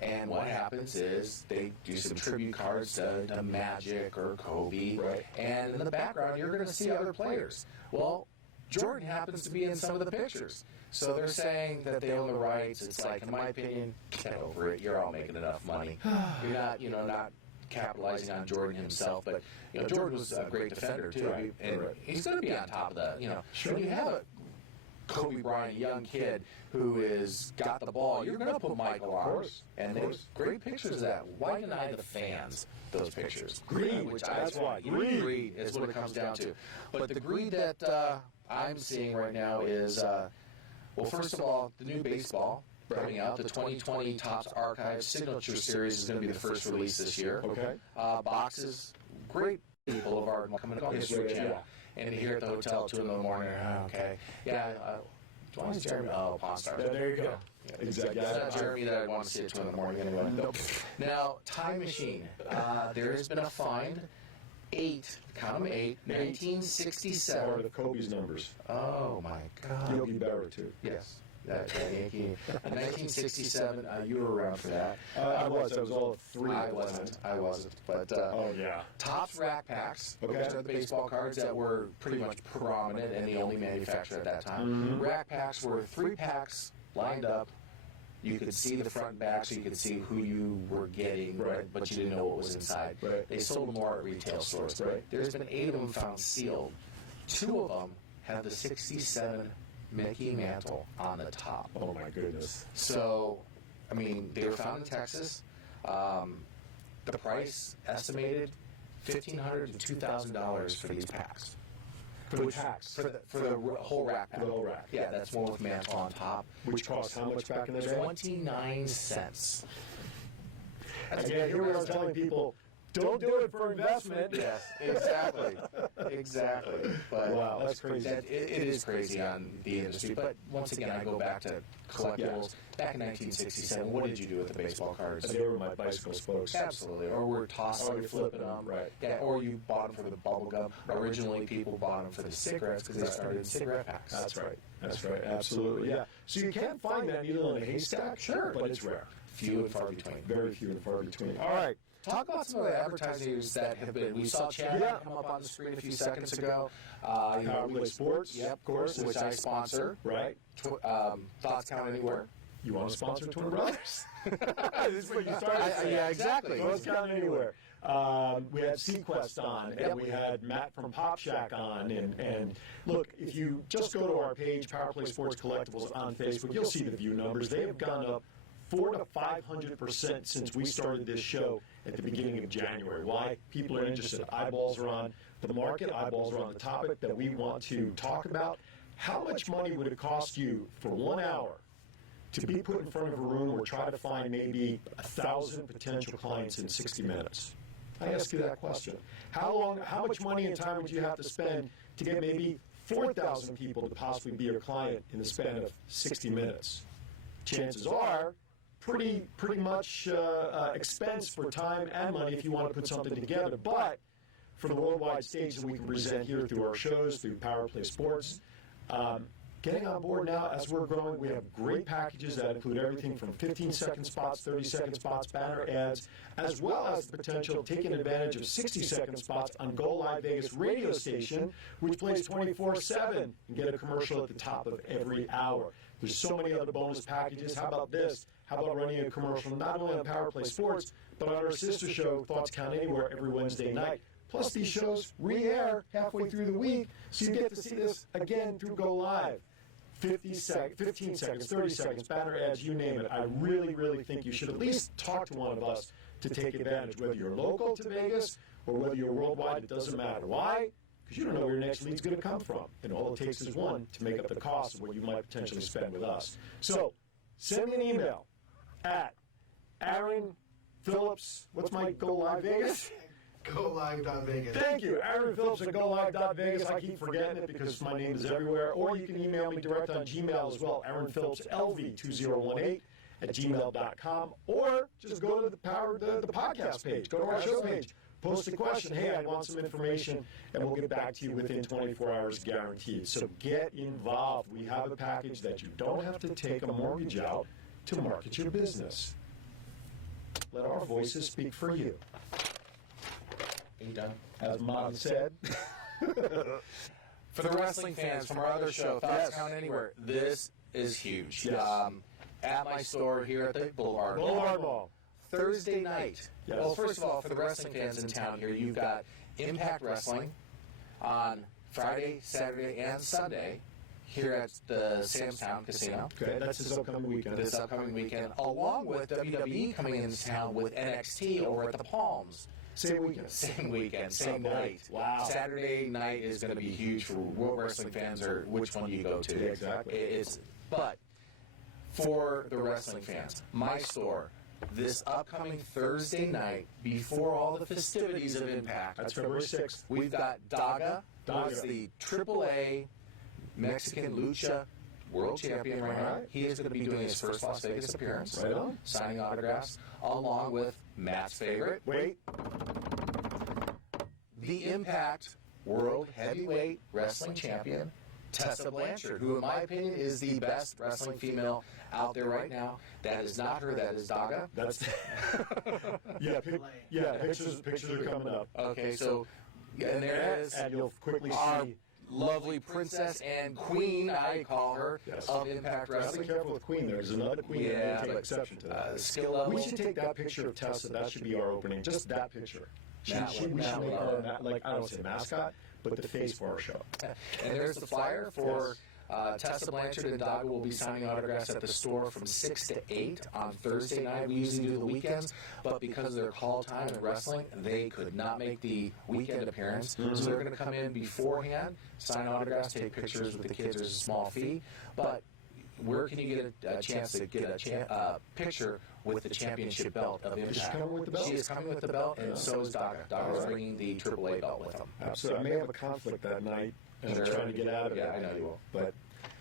And what happens is they do some tribute cards to Magic or Kobe, right. And in the background you're going to see other players. Well, Jordan happens to be in some of the pictures. So they're saying that they own the rights. It's like, in my opinion, get over it. You're all making enough money. You're not capitalizing on Jordan himself, but Jordan was a great defender too, right. And he's going to be on top of the. Sure. When you have a Kobe Bryant, a young kid who is got the ball, you're going to put Michael on. Of course. And there's great pictures of that. Why deny the fans those pictures? Greed. That's why. Greed is what it comes down to. But the greed that I'm seeing right now is, well, first of all, the new baseball coming out. The 2020 Topps Archives Signature Series is going to be the first release this year. Okay. Boxes, great people of our coming to History Channel. And here at the hotel, 2 in the morning. Okay. Yeah. Why is Jeremy? Oh, Pawn Stars. Yeah, there you go. Yeah. Exactly. It's not Jeremy that I want to see at 2 in the morning anyway. Nope. Now, Time Machine. There has been a find. 8, count them 8, 1967. Or the Kobe's numbers. Oh my God. Yogi Berra too. Yes. That Yankee. 1967. You were around for that. I was all 3. I wasn't. But oh yeah. Topps rack packs. Okay. Which are the baseball cards that were pretty much prominent and the only manufacturer at that time. Mm-hmm. Rack packs were 3 packs lined up. You could see the front and back, so you could see who you were getting, right. but you didn't know what was inside. Right. They sold more at retail stores. Right. There's been 8 of them found sealed. 2 of them have the 67 Mickey Mantle on the top. Oh my goodness. So, I mean, they were found in Texas. The price estimated $1,500 to $2,000 for these packs. For the packs. For the whole rack pack. For the whole rack. Yeah, that's one with mantle on top. Which cost how much back in the day? 29 cents. Again, here we are telling people, don't do it for investment. Yes, exactly. But wow, that's crazy. It is crazy on the industry. But once again, I go back to collectibles. Yeah. Back in 1967, what did you do with the baseball cards? They were my bicycle spokes. Absolutely. Or we're tossing, Or you flipping flipping them. right. Yeah, or you bought them for the bubble gum. Originally, people bought them for the cigarettes because they started in cigarette packs. That's right. Absolutely. Yeah. So you can find that needle in a haystack, Sure, but it's rare. Few and far between. Very few and far between. All right. Talk about some of the advertisers that have been. We saw Chad come up on the screen a few seconds ago. Powerplay Sports, yep, of course, which I sponsor. Right. Thoughts Count Anywhere. You want to sponsor Twin Brothers? This is what you started saying. Yeah, exactly. Thoughts Count Anywhere. We had Sequest on, and we had Matt from Pop Shack on. And look, if you just go to our page, Powerplay Sports Collectibles on Facebook, you'll see the view numbers. They have gone up 400 to 500% since we started this show at the beginning of January. Why? People are interested. Eyeballs are on the market. Eyeballs are on the topic that we want to talk about. How much money would it cost you for 1 hour to be put in front of a room or try to find maybe 1,000 potential clients in 60 minutes? I ask you that question. How much money and time would you have to spend to get maybe 4,000 people to possibly be your client in the span of 60 minutes? Chances are, pretty much expense for time and money if you want to put something together. But for the worldwide stage that we can present here through our shows, through Power Play Sports, getting on board now as we're growing, we have great packages that include everything from 15-second spots, 30-second spots, banner ads, as well as the potential of taking advantage of 60-second spots on Go Live Vegas radio station, which plays 24/7 and get a commercial at the top of every hour. There's so many other bonus packages. How about this? How about running a commercial not only on Power Play Sports, but on our sister show, Thoughts Count Anywhere, every Wednesday night. Plus, these shows re-air halfway through the week, so you get to see this again through Go Live. 15 seconds, 30 seconds, banner ads, you name it. I really, really think you should at least talk to one of us to take advantage, whether you're local to Vegas or whether you're worldwide, it doesn't matter. Why? Because you don't know where your next lead's going to come from. And all it takes is one to make up the cost of what you might potentially spend with us. So, send me an email at Aaron Phillips, what's my Go Live Vegas? GoLive.Vegas. Thank you. Aaron Phillips at GoLive.Vegas. I keep forgetting it because my name is everywhere. Or you can email me direct on Gmail as well, AaronPhillipsLV2018 at gmail.com. Or just go to the podcast page. Go to our show page. Post a question. Hey, I want some information, and we'll get back to you within 24 hours guaranteed. So get involved. We have a package that you don't have to take a mortgage out to market your business. Let our voices speak for you. Are you done? As Mom said. For the wrestling fans from our other show, Thoughts Count Anywhere, this is huge. Yes. At my store here at the Boulevard Mall. Thursday night. Yes. Well, first of all, for the wrestling fans in town here, you've got Impact Wrestling on Friday, Saturday, and Sunday here at the Sam's Town Casino. Okay, that's this upcoming weekend. This upcoming weekend, along with WWE coming into town with NXT over at the Palms. Same weekend. Same weekend, same night. Wow. Saturday night is going to be huge for World Wrestling fans, or which one do you go to? Yeah, exactly. But for the wrestling fans, my store, this upcoming Thursday night, before all the festivities of Impact, That's February 6th. we've got Daga, Daga. who's the AAA Mexican Lucha World Champion right now. He is going to be doing his first Las Vegas appearance, Right on. signing autographs, along with Matt's favorite, Wait. the Impact World Heavyweight Wrestling Champion, Tessa Blanchard, who in my opinion is the best wrestling female out there right now. That is not her, that is Daga. That's pictures are coming up. Okay, so and there is And you'll quickly our see. lovely princess and queen, I call her, Yes. of Impact Gotta be Wrestling. careful with Queen. There's another Queen that Yeah, will take but, exception to that. skill level. We should take that picture of Tessa. That should be our opening. Just that picture. We should make her, I don't say mascot, but the face for our show. And there's the flyer for Tessa Blanchard and Daga will be signing autographs at the store from 6 to 8 on Thursday night. We usually do the weekends, but because of their call time in wrestling, they could not make the weekend appearance. So they're going to come in beforehand, sign autographs, take pictures with the kids. There's a small fee, but where can you get a chance to get a picture with the championship belt of Impact? Is she coming with the belt? She is coming with the belt, and so is Daga. Daga is bringing the AAA belt with them. Absolutely. I may have a conflict that night, and I'm trying to get out of it. Yeah, I know you will. But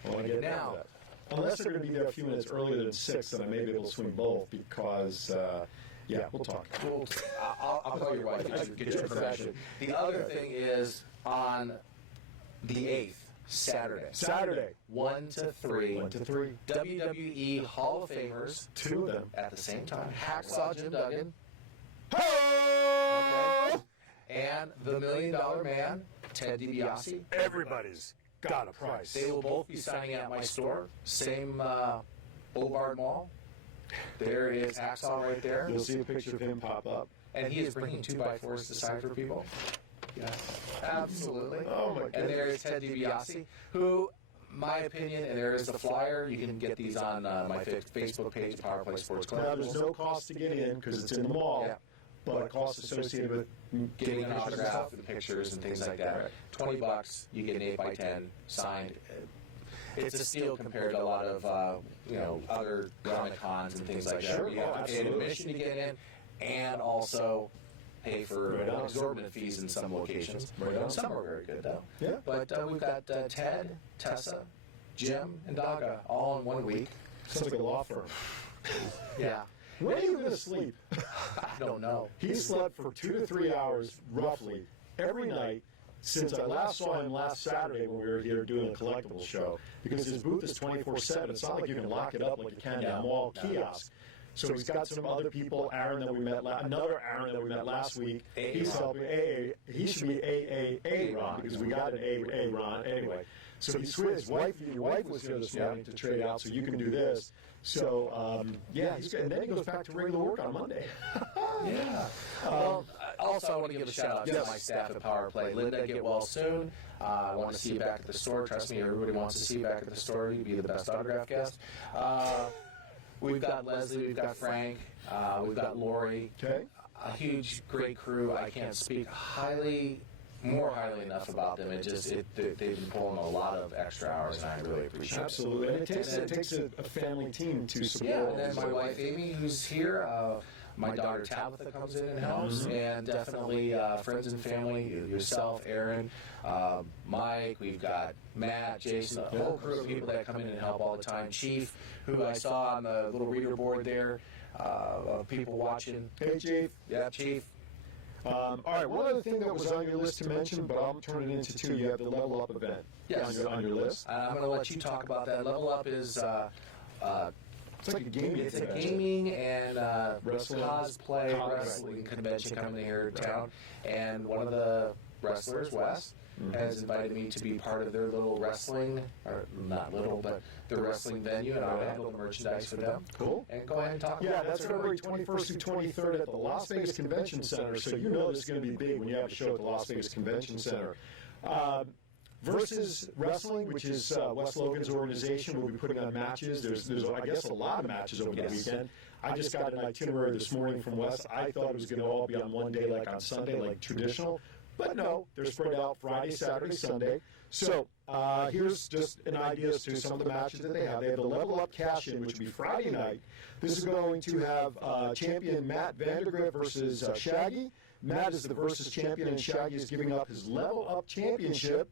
I want to get Now- out of that. Unless they're going to be there a few minutes earlier than 6, then I may be able to swing both because, we'll talk. Well, I'll call your wife, get your permission. The other thing is on the 8th, Saturday, 1 to 3, 1 to 3. WWE Hall of Famers, 2 of them. at the same time, Hacksaw Jim Duggan, Hey! and the $1 Million Man, Ted DiBiase. Everybody's got a price. They will both be signing at my store, same Boulevard Mall. There is Hacksaw right there. You'll see a picture of him pop up. And he is bringing 2x4s to sign for people. Yes, absolutely. Oh, my And goodness. there is Ted DiBiase, who, my opinion, and there is the flyer. You can get these on my Facebook page, Power Play Sports Now, there's Collectibles. no cost to get in because it's in the mall, Yeah. but a cost associated with Getting an pictures and autograph stuff. and pictures and things like that. $20, you get an 8x10 signed. It's a steal compared to a lot of other Comic Cons and things like that. Sure, You have to pay an absolutely. admission to get in, and also pay for Right on. exorbitant fees in some locations. Right on. Some are very good though. Yeah. But we've got Ted, Tessa, Jim, and Daga all in 1 week. Sounds like a law firm. Yeah. When are you going to sleep? I don't know. He slept for 2 to 3 hours, roughly, every night since I last saw him last Saturday when we were here doing a collectibles show. Because his booth is 24/7. It's not like you can lock it up like you can in a mall kiosk. So he's got some other people, Aaron that we met, another Aaron that we met last week. He's helping AA. He should be AAA Ron because we got an A Ron anyway. So he switched. Your wife was here this morning to trade out, so you can do this. So he's good. And then he goes back to regular work on Monday. Yeah. Also, I want to give a shout out to my staff at Power Play. Linda, get well soon. I want to see you back at the store. Trust me, everybody wants to see you back at the store. You'd be the best autograph guest. We've got Leslie, we've got Frank, we've got Lori. Okay. A huge, great crew. I can't speak more highly enough about them. They've been pulling a lot of extra hours, and I really appreciate it. Absolutely. And it takes a family team to support. Yeah, and then my wife Amy, who's here. My daughter Tabitha comes in and helps, and definitely friends and family, yourself, Aaron, Mike, we've got Matt, Jason, a whole crew of people that come in and help all the time. Chief, who I saw on the little reader board there, people watching. Hey, Chief. Yeah, Chief. All right, one other thing that was on your list to mention, but I'll turn it into two. You have the Level Up event on your list. I'm going to let you talk about that. Level Up is... it's like a gaming It's a convention. gaming and Wrestling. cosplay wrestling convention coming here to town. And one of the wrestlers, Wes, has invited me to be part of their little wrestling, or not little, but their wrestling venue, and I'll handle the merchandise for them. Cool. And go ahead and talk Yeah, about that's February 21st through 23rd at the Las Vegas Convention Center, so you know this is going to be big when you have a show at the Las Vegas Convention Center. Versus Wrestling, which is Wes Logan's organization, will be putting on matches. There's I guess, a lot of matches over the weekend. I just got an itinerary this morning from Wes. I thought it was going to all be on one day, like on Sunday, like traditional. But no, they're spread out Friday, Saturday, Sunday. So here's just an idea as to some of the matches that they have. They have the Level Up Cash-In, which will be Friday night. This is going to have champion Matt Vandergrift versus Shaggy. Matt is the Versus champion, and Shaggy is giving up his Level Up Championship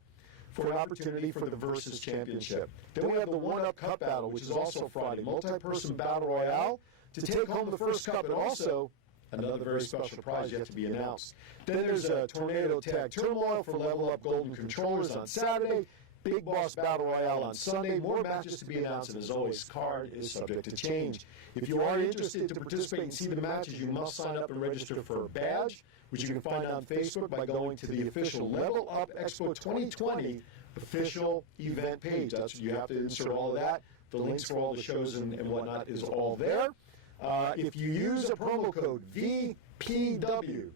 for an opportunity for the Versus Championship. Then we have the One-Up Cup Battle, which is also Friday. Multi-person battle royale to take home the first cup, and also another very special prize yet to be announced. Then there's a Tornado Tag Turmoil for Level Up Golden Controllers on Saturday. Big Boss Battle Royale on Sunday. More matches to be announced, and as always, card is subject to change. If you are interested to participate and see the matches, you must sign up and register for a badge, which you can find on Facebook by going to the official Level Up Expo 2020 official event page. That's you have to insert all of that. The links for all the shows and whatnot is all there. If you use a promo code VPW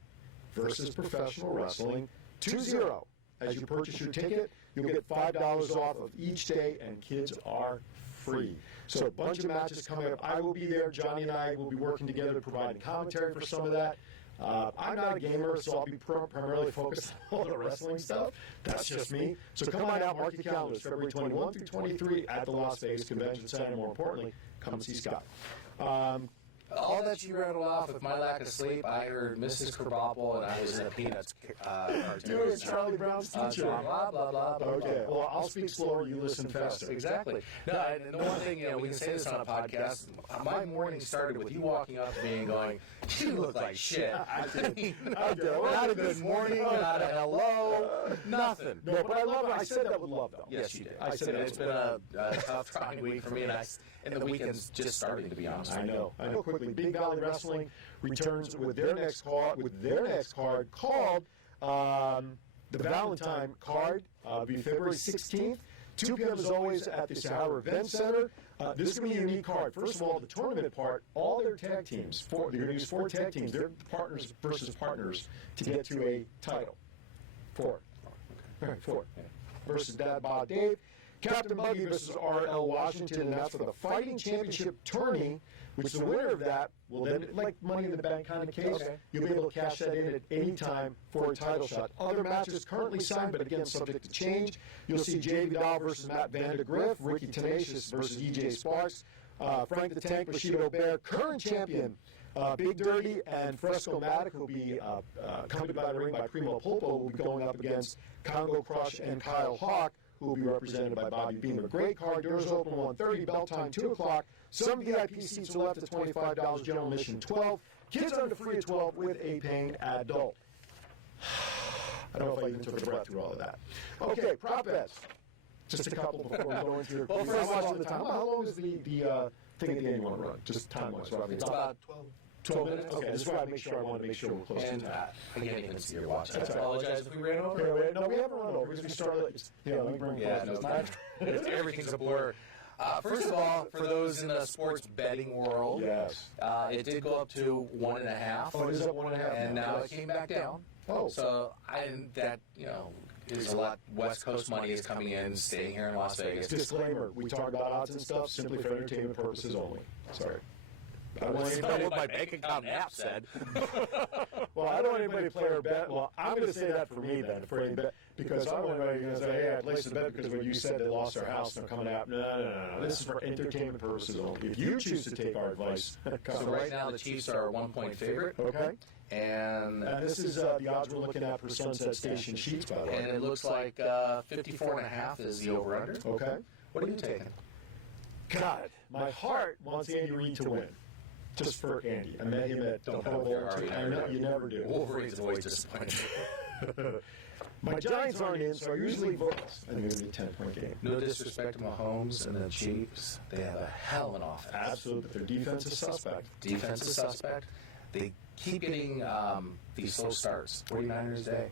versus Professional Wrestling 20 as you purchase your ticket, you'll get $5 off of each day, and kids are free. So a bunch of matches coming up. I will be there. Johnny and I will be working together to provide commentary for some of that. I'm not a gamer, so I'll be primarily focused on all the wrestling stuff. That's just me. So come on out, mark your calendars, February 21 through 23 at the Las Vegas Convention Center. More importantly, come see Scott. All that you rattled off with my lack of sleep, I heard Mrs. Krabappel, and I was in a Peanuts cartoon. You were Charlie Brown's teacher. Blah, blah, blah, blah, Okay, blah. well, I'll speak slower, you listen faster. Exactly. No, and the one thing, we can say this on a podcast, my morning started with you walking up to me and going, you look like shit. I mean, not a good morning, not a hello, nothing. No, but I love it. I said that with love, though. Yes, you did. I said it's been a tough, trying week for me, and the weekend's just starting, to be honest. I know. Quickly, Big Valley Wrestling returns with their next card called the Valentine card. It'll be February 16th, 2 p.m. as always at the Sahara Event Center. This is going to be a unique card. First of all, the tournament part, all their tag teams, they're going to use 4 tag teams. They're partners versus partners to get to a title. 4. All right, 4. Versus Dad Bod Dave. Captain Buggy versus R.L. Washington, and that's for the Fighting Championship tourney, which the winner of that will then, like Money in the Bank kind of case, you'll be able to cash that in at any time for a title shot. Other matches currently signed, but again, subject to change. You'll see Jay Vidal versus Matt Vandergrift, Ricky Tenacious versus E.J. Sparks, Frank the Tank Bushido Bear, current champion Big Dirty, and Fresco Matic, who will be accompanied by the ring by Primo Pulpo, will be going up against Congo Crush and Kyle Hawk, who will be represented by Bobby Beamer. Great card. Doors open 1:30, bell time 2 o'clock. Some VIP seats are left at $25, general admission $12. Kids under free at 12 with a paying adult. I don't know if I even took a breath through all of that. Okay, prop bets. Just a couple before we go into your. Well, first of all, the time. How long is the thing at the end you want to run? Just time-wise, roughly. It's about 12 minutes? Okay, this is why I wanted to make sure we're close to And time. I can't even see your watch. I That's all right. apologize if we ran over. No, we haven't run over because we started. Let me bring Yeah, no, everything's a blur. First of all, for those in the sports betting world, Yes. it did go up to 1.5. Oh, it is up 1.5. And now it came back down. Oh. So that is a lot. West Coast money is coming in, staying here in Las Vegas. Disclaimer: we talk about odds and stuff simply for entertainment purposes only. Sorry. I don't want That's anybody. what my bank account app said. Well, I don't want anybody to play or bet. Well, I'm going to say that for me then, for any bet, because I don't want anybody to say, "Hey, I placed a bet because when you said they lost their house, they're coming out." No. This is for entertainment purposes only. If you choose to take our advice, So right now the Chiefs are a 1-point favorite. Okay. And This is the odds we're looking at for Sunset Station sheets, by the way. and it looks like 54.5 is the over/under. Okay. What are you taking? God, my heart wants Andy Reid to win. Just for Andy. I met him at the Don't Pro bet your Bowl. heart. I know you never do. Wolverines always disappointing. My Giants aren't in, so I usually vote. I think it's a 10-point game. No disrespect to Mahomes and the Chiefs, they have a hell of an offense. Absolutely. Their defense is suspect. Defense is suspect. They keep getting these slow starts. 49ers day.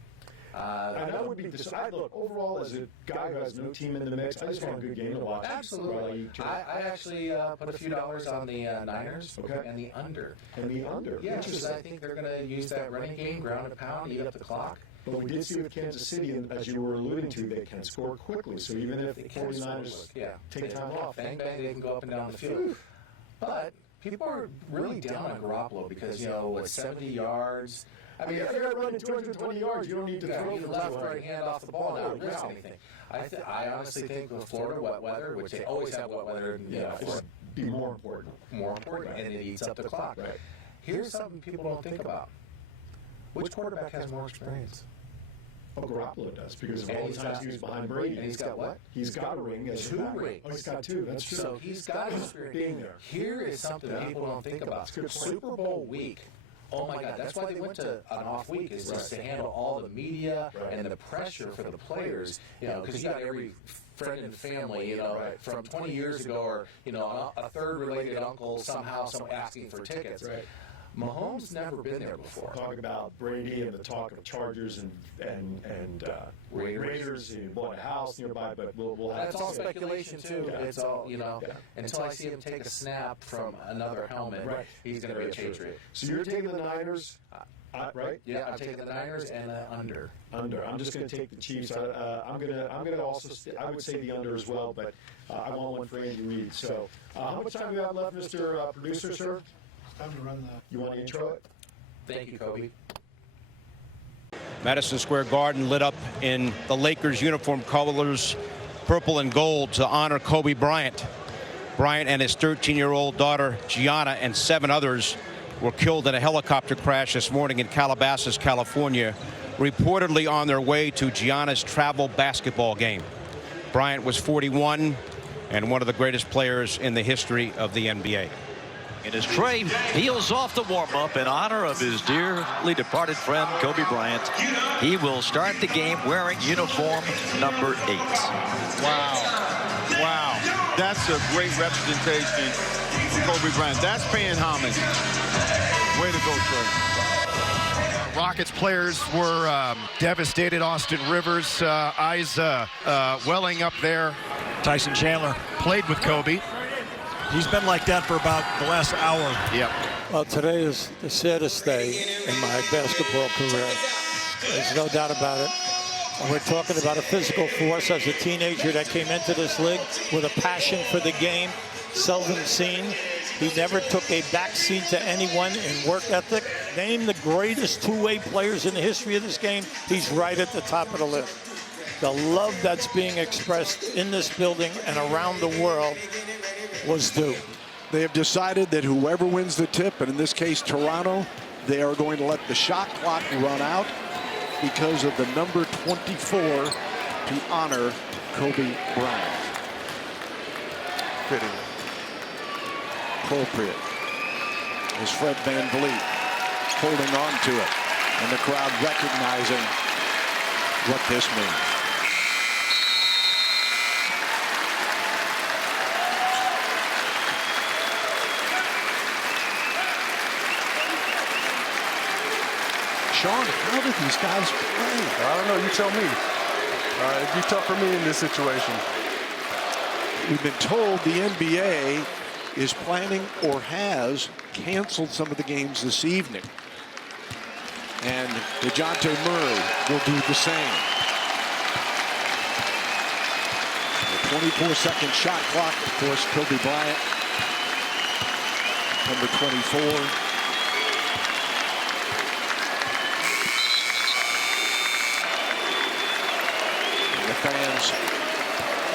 And I would be decided. Look, overall, as a guy who has no team in the mix, I just want a good game to watch. Absolutely. I actually put a few dollars on the Niners and the under. And the under. Yeah, because I think they're going to use that running game, ground and pound, eat up the clock. But we did see with Kansas City, and as you were alluding to, they can score quickly. So even if the 49ers take time off. Bang, bang, they can go up and down the field. But people are really down on Garoppolo because, with 70 yards. I mean, if you're running 220 yards, you don't need to throw for left, 200. right hand off the ball, not risk anything. I honestly think with Florida wet weather, which they always have wet weather, It'd be more important. and it eats up the clock. Right. Here's something people don't think about. Which quarterback has more experience? Oh, Garoppolo does, because of And all the he's times got- he was behind Brady. And he's got what? He's got a ring. As a 2 backup. rings. Oh, he's got 2. That's true. So he's got experience. Being there. Here is something people don't think about. Good point. Super Bowl week. Oh my God! That's why they went to an off week, is just to handle all the media and the pressure for the players. Because you got every friend and family, from 20 years ago, or a third related uncle somehow asking for tickets. Right. Mahomes never been there before. Talk about Brady and the talk of Chargers and Raiders. He bought a house nearby, but we'll have That's to all see. speculation too. Yeah. It's all until I see him take a snap from another helmet. Right. He's going to be a Patriot. So you're taking the Niners, right? Yeah, I'm taking the Niners and the under. Under. I'm just going to take the Chiefs. I'm gonna also. I would say the under as well, but I want one for Andy Reid. So how much time do we have left, Mr. Producer, sir? Time to run the. You want to intro it? Thank you, Kobe. Madison Square Garden lit up in the Lakers uniform colors, purple and gold, to honor Kobe Bryant. Bryant and his 13-year-old daughter, Gianna, and 7 others were killed in a helicopter crash this morning in Calabasas, California, reportedly on their way to Gianna's travel basketball game. Bryant was 41 and one of the greatest players in the history of the NBA. And as Trey heels off the warm-up in honor of his dearly departed friend Kobe Bryant, he will start the game wearing uniform number 8. Wow. That's a great representation for Kobe Bryant. That's paying homage. Way to go, Trey. Rockets players were devastated. Austin Rivers, eyes welling up there. Tyson Chandler Played with Kobe. He's been like that for about the last hour. Yep. Well, today is the saddest day in my basketball career. There's no doubt about it. And we're talking about a physical force as a teenager that came into this league with a passion for the game, seldom seen. He never took a backseat to anyone in work ethic. Name the greatest two-way players in the history of this game, he's right at the top of the list. The love that's being expressed in this building and around the world was due. They have decided that whoever wins the tip, and in this case Toronto, they are going to let the shot clock run out because of the number 24 to honor Kobe Bryant. Fitting. Appropriate. Is Fred VanVleet holding on to it, and the crowd recognizing what this means. Sean, how did these guys play? I don't know. You tell me. It'd be tough for me in this situation. We've been told the NBA is planning or has canceled some of the games this evening. And DeJounte Murray will do the same. The 24-second shot clock, of course, Kobe Bryant, number 24. And the fans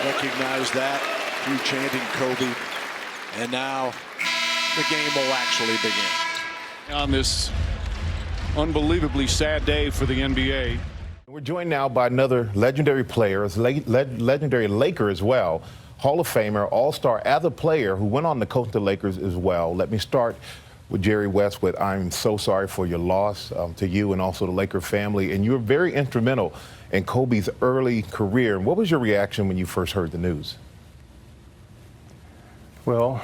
recognize that through chanting Kobe. And now the game will actually begin. On this unbelievably sad day for the NBA. We're joined now by another legendary player, legendary Laker as well, Hall of Famer, All-Star as a player who went on to coach the Lakers as well. Let me start with Jerry Westwood. I'm so sorry for your loss to you and also the Laker family. And you were very instrumental in Kobe's early career. What was your reaction when you first heard the news? Well,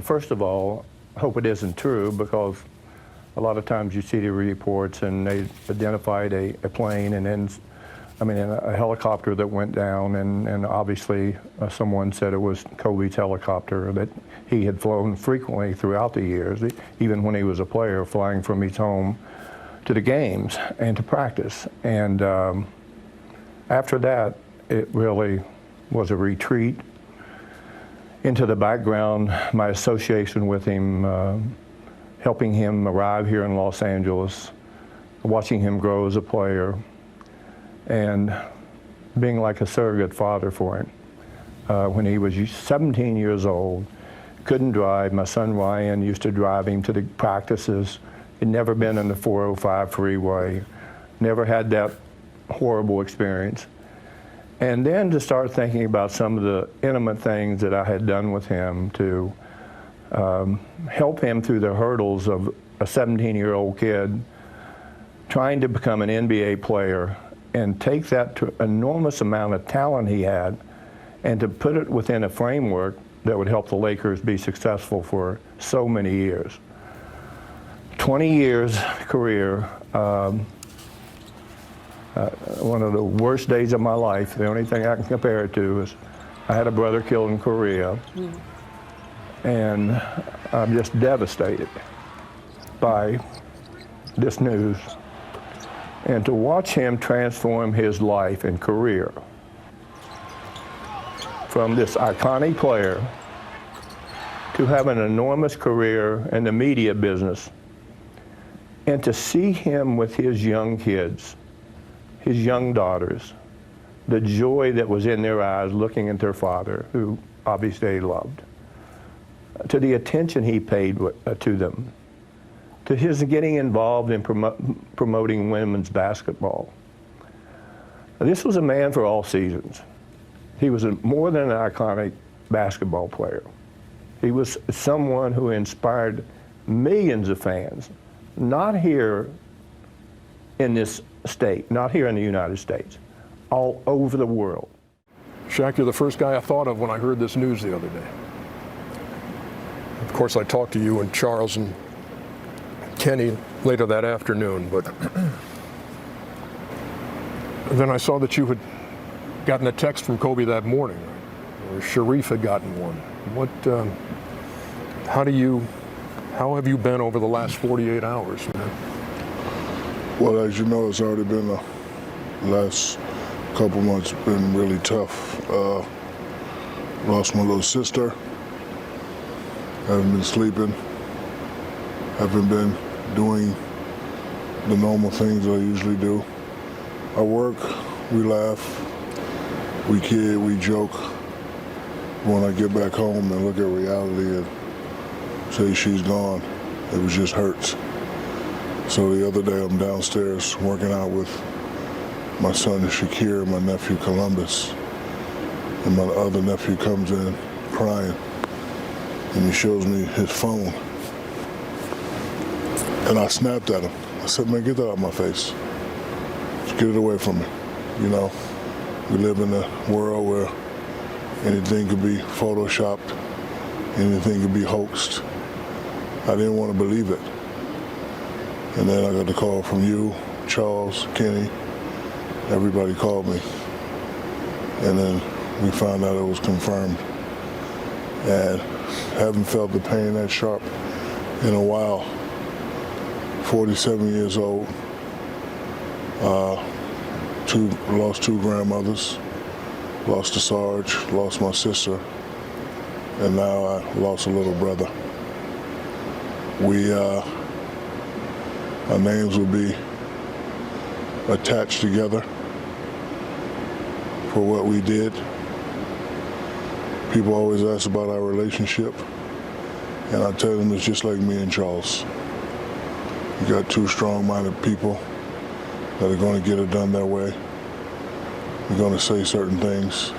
first of all, I hope it isn't true, because a lot of times you see the reports and they identified a plane and then, a helicopter that went down, and obviously someone said it was Kobe's helicopter that he had flown frequently throughout the years, even when he was a player, flying from his home to the games and to practice. And after that, it really was a retreat into the background, my association with him, helping him arrive here in Los Angeles, watching him grow as a player, and being like a surrogate father for him. When he was 17 years old, couldn't drive. My son Ryan used to drive him to the practices. He'd never been in the 405 freeway, never had that horrible experience. And then to start thinking about some of the intimate things that I had done with him to help him through the hurdles of a 17-year-old kid trying to become an NBA player and take that enormous amount of talent he had and to put it within a framework that would help the Lakers be successful for so many years. 20 years career, one of the worst days of my life. The only thing I can compare it to is I had a brother killed in Korea, and I'm just devastated by this news. And to watch him transform his life and career from this iconic player to have an enormous career in the media business, and to see him with his young kids, his young daughters, the joy that was in their eyes looking at their father, who obviously they loved, to the attention he paid to them, to his getting involved in promoting women's basketball. This was a man for all seasons. He was more than an iconic basketball player. He was someone who inspired millions of fans, not here in this state, not here in the United States, all over the world. Shaq, you're the first guy I thought of when I heard this news the other day. Of course, I talked to you and Charles and Kenny later that afternoon, but then I saw that you had gotten a text from Kobe that morning, or Sharif had gotten one. How have you been over the last 48 hours, man? Well, as you know, it's already been the last couple months been really tough. Lost my little sister. Haven't been sleeping. Haven't been doing the normal things I usually do. I work, we laugh, we kid, we joke. When I get back home and look at reality and say she's gone, it just hurts. So the other day I'm downstairs working out with my son Shakir, my nephew Columbus, and my other nephew comes in crying, and he shows me his phone. And I snapped at him. I said, man, get that out of my face. Just get it away from me. You know, we live in a world where anything could be photoshopped, anything could be hoaxed. I didn't want to believe it. And then I got the call from you, Charles, Kenny, everybody called me. And then we found out it was confirmed. And haven't felt the pain that sharp in a while. 47 years old, lost two grandmothers, lost a Sarge, lost my sister, and now I lost a little brother. Our names will be attached together for what we did. People always ask about our relationship, and I tell them it's just like me and Charles. You got two strong-minded people that are going to get it done their way. We're going to say certain things.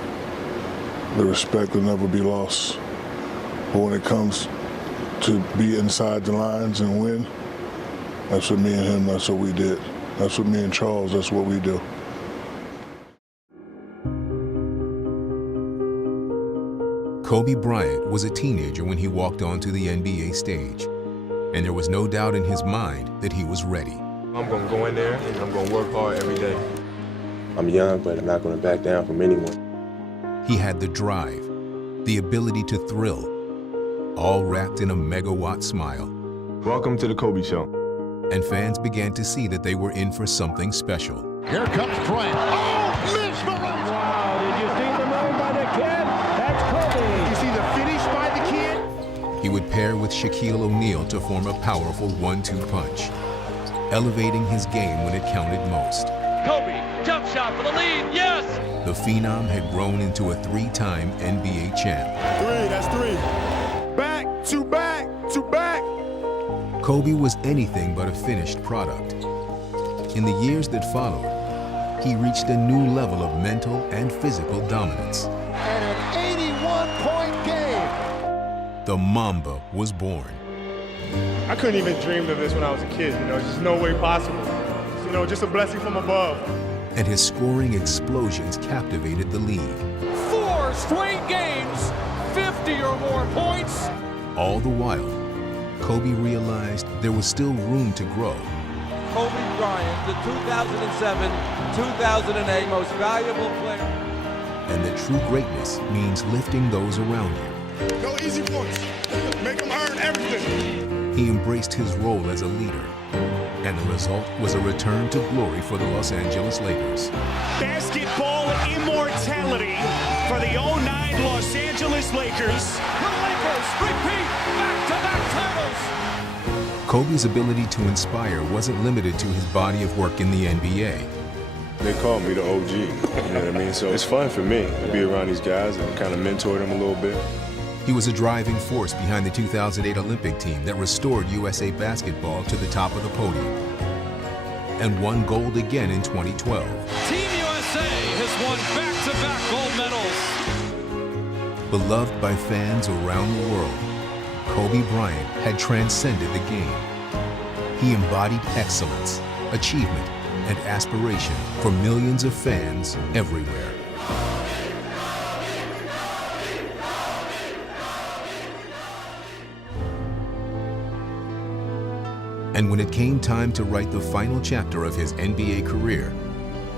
The respect will never be lost. But when it comes to be inside the lines and win, that's what me and him, that's what we did. That's what me and Charles, that's what we do. Kobe Bryant was a teenager when he walked onto the NBA stage, and there was no doubt in his mind that he was ready. I'm going to go in there and I'm going to work hard every day. I'm young, but I'm not going to back down from anyone. He had the drive, the ability to thrill, all wrapped in a megawatt smile. Welcome to the Kobe Show. And fans began to see that they were in for something special. Here comes Bryant. Oh, mesmerizing! Wow, did you see the move by the kid? That's Kobe. You see the finish by the kid? He would pair with Shaquille O'Neal to form a powerful 1-2 punch, elevating his game when it counted most. Kobe, jump shot for the lead, yes! The Phenom had grown into a 3-time NBA champ. That's three. Back to back to back. Kobe was anything but a finished product. In the years that followed, he reached a new level of mental and physical dominance. And an 81-point game. The Mamba was born. I couldn't even dream of this when I was a kid, you know, just no way possible. You know, just a blessing from above. And his scoring explosions captivated the league. 4 straight games, 50 or more points. All the while, Kobe realized there was still room to grow. Kobe Bryant, the 2007-2008 most valuable player. And that true greatness means lifting those around you. No easy points. Make them earn everything. He embraced his role as a leader, and the result was a return to glory for the Los Angeles Lakers. Basketball immortality for the 09 Los Angeles Lakers. The Lakers repeat back-to-back titles. Kobe's ability to inspire wasn't limited to his body of work in the NBA. They call me the OG, you know what I mean? So it's fun for me to be around these guys and kind of mentor them a little bit. He was a driving force behind the 2008 Olympic team that restored USA basketball to the top of the podium and won gold again in 2012. Team USA has won back-to-back gold medals. Beloved by fans around the world, Kobe Bryant had transcended the game. He embodied excellence, achievement, and aspiration for millions of fans everywhere. And when it came time to write the final chapter of his NBA career,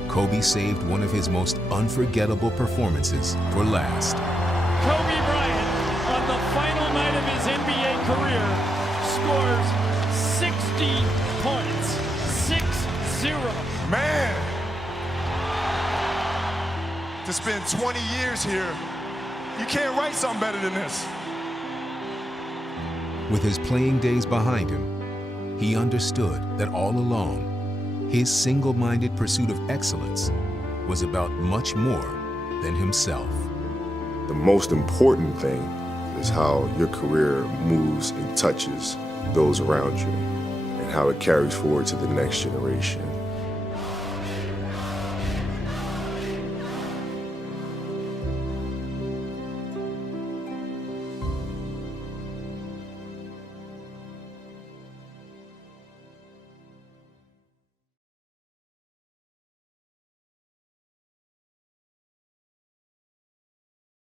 Kobe saved one of his most unforgettable performances for last. Kobe Bryant, on the final night of his NBA career, scores 60 points. 6-0. Man! To spend 20 years here, you can't write something better than this. With his playing days behind him, he understood that all along, his single-minded pursuit of excellence was about much more than himself. The most important thing is how your career moves and touches those around you and how it carries forward to the next generation.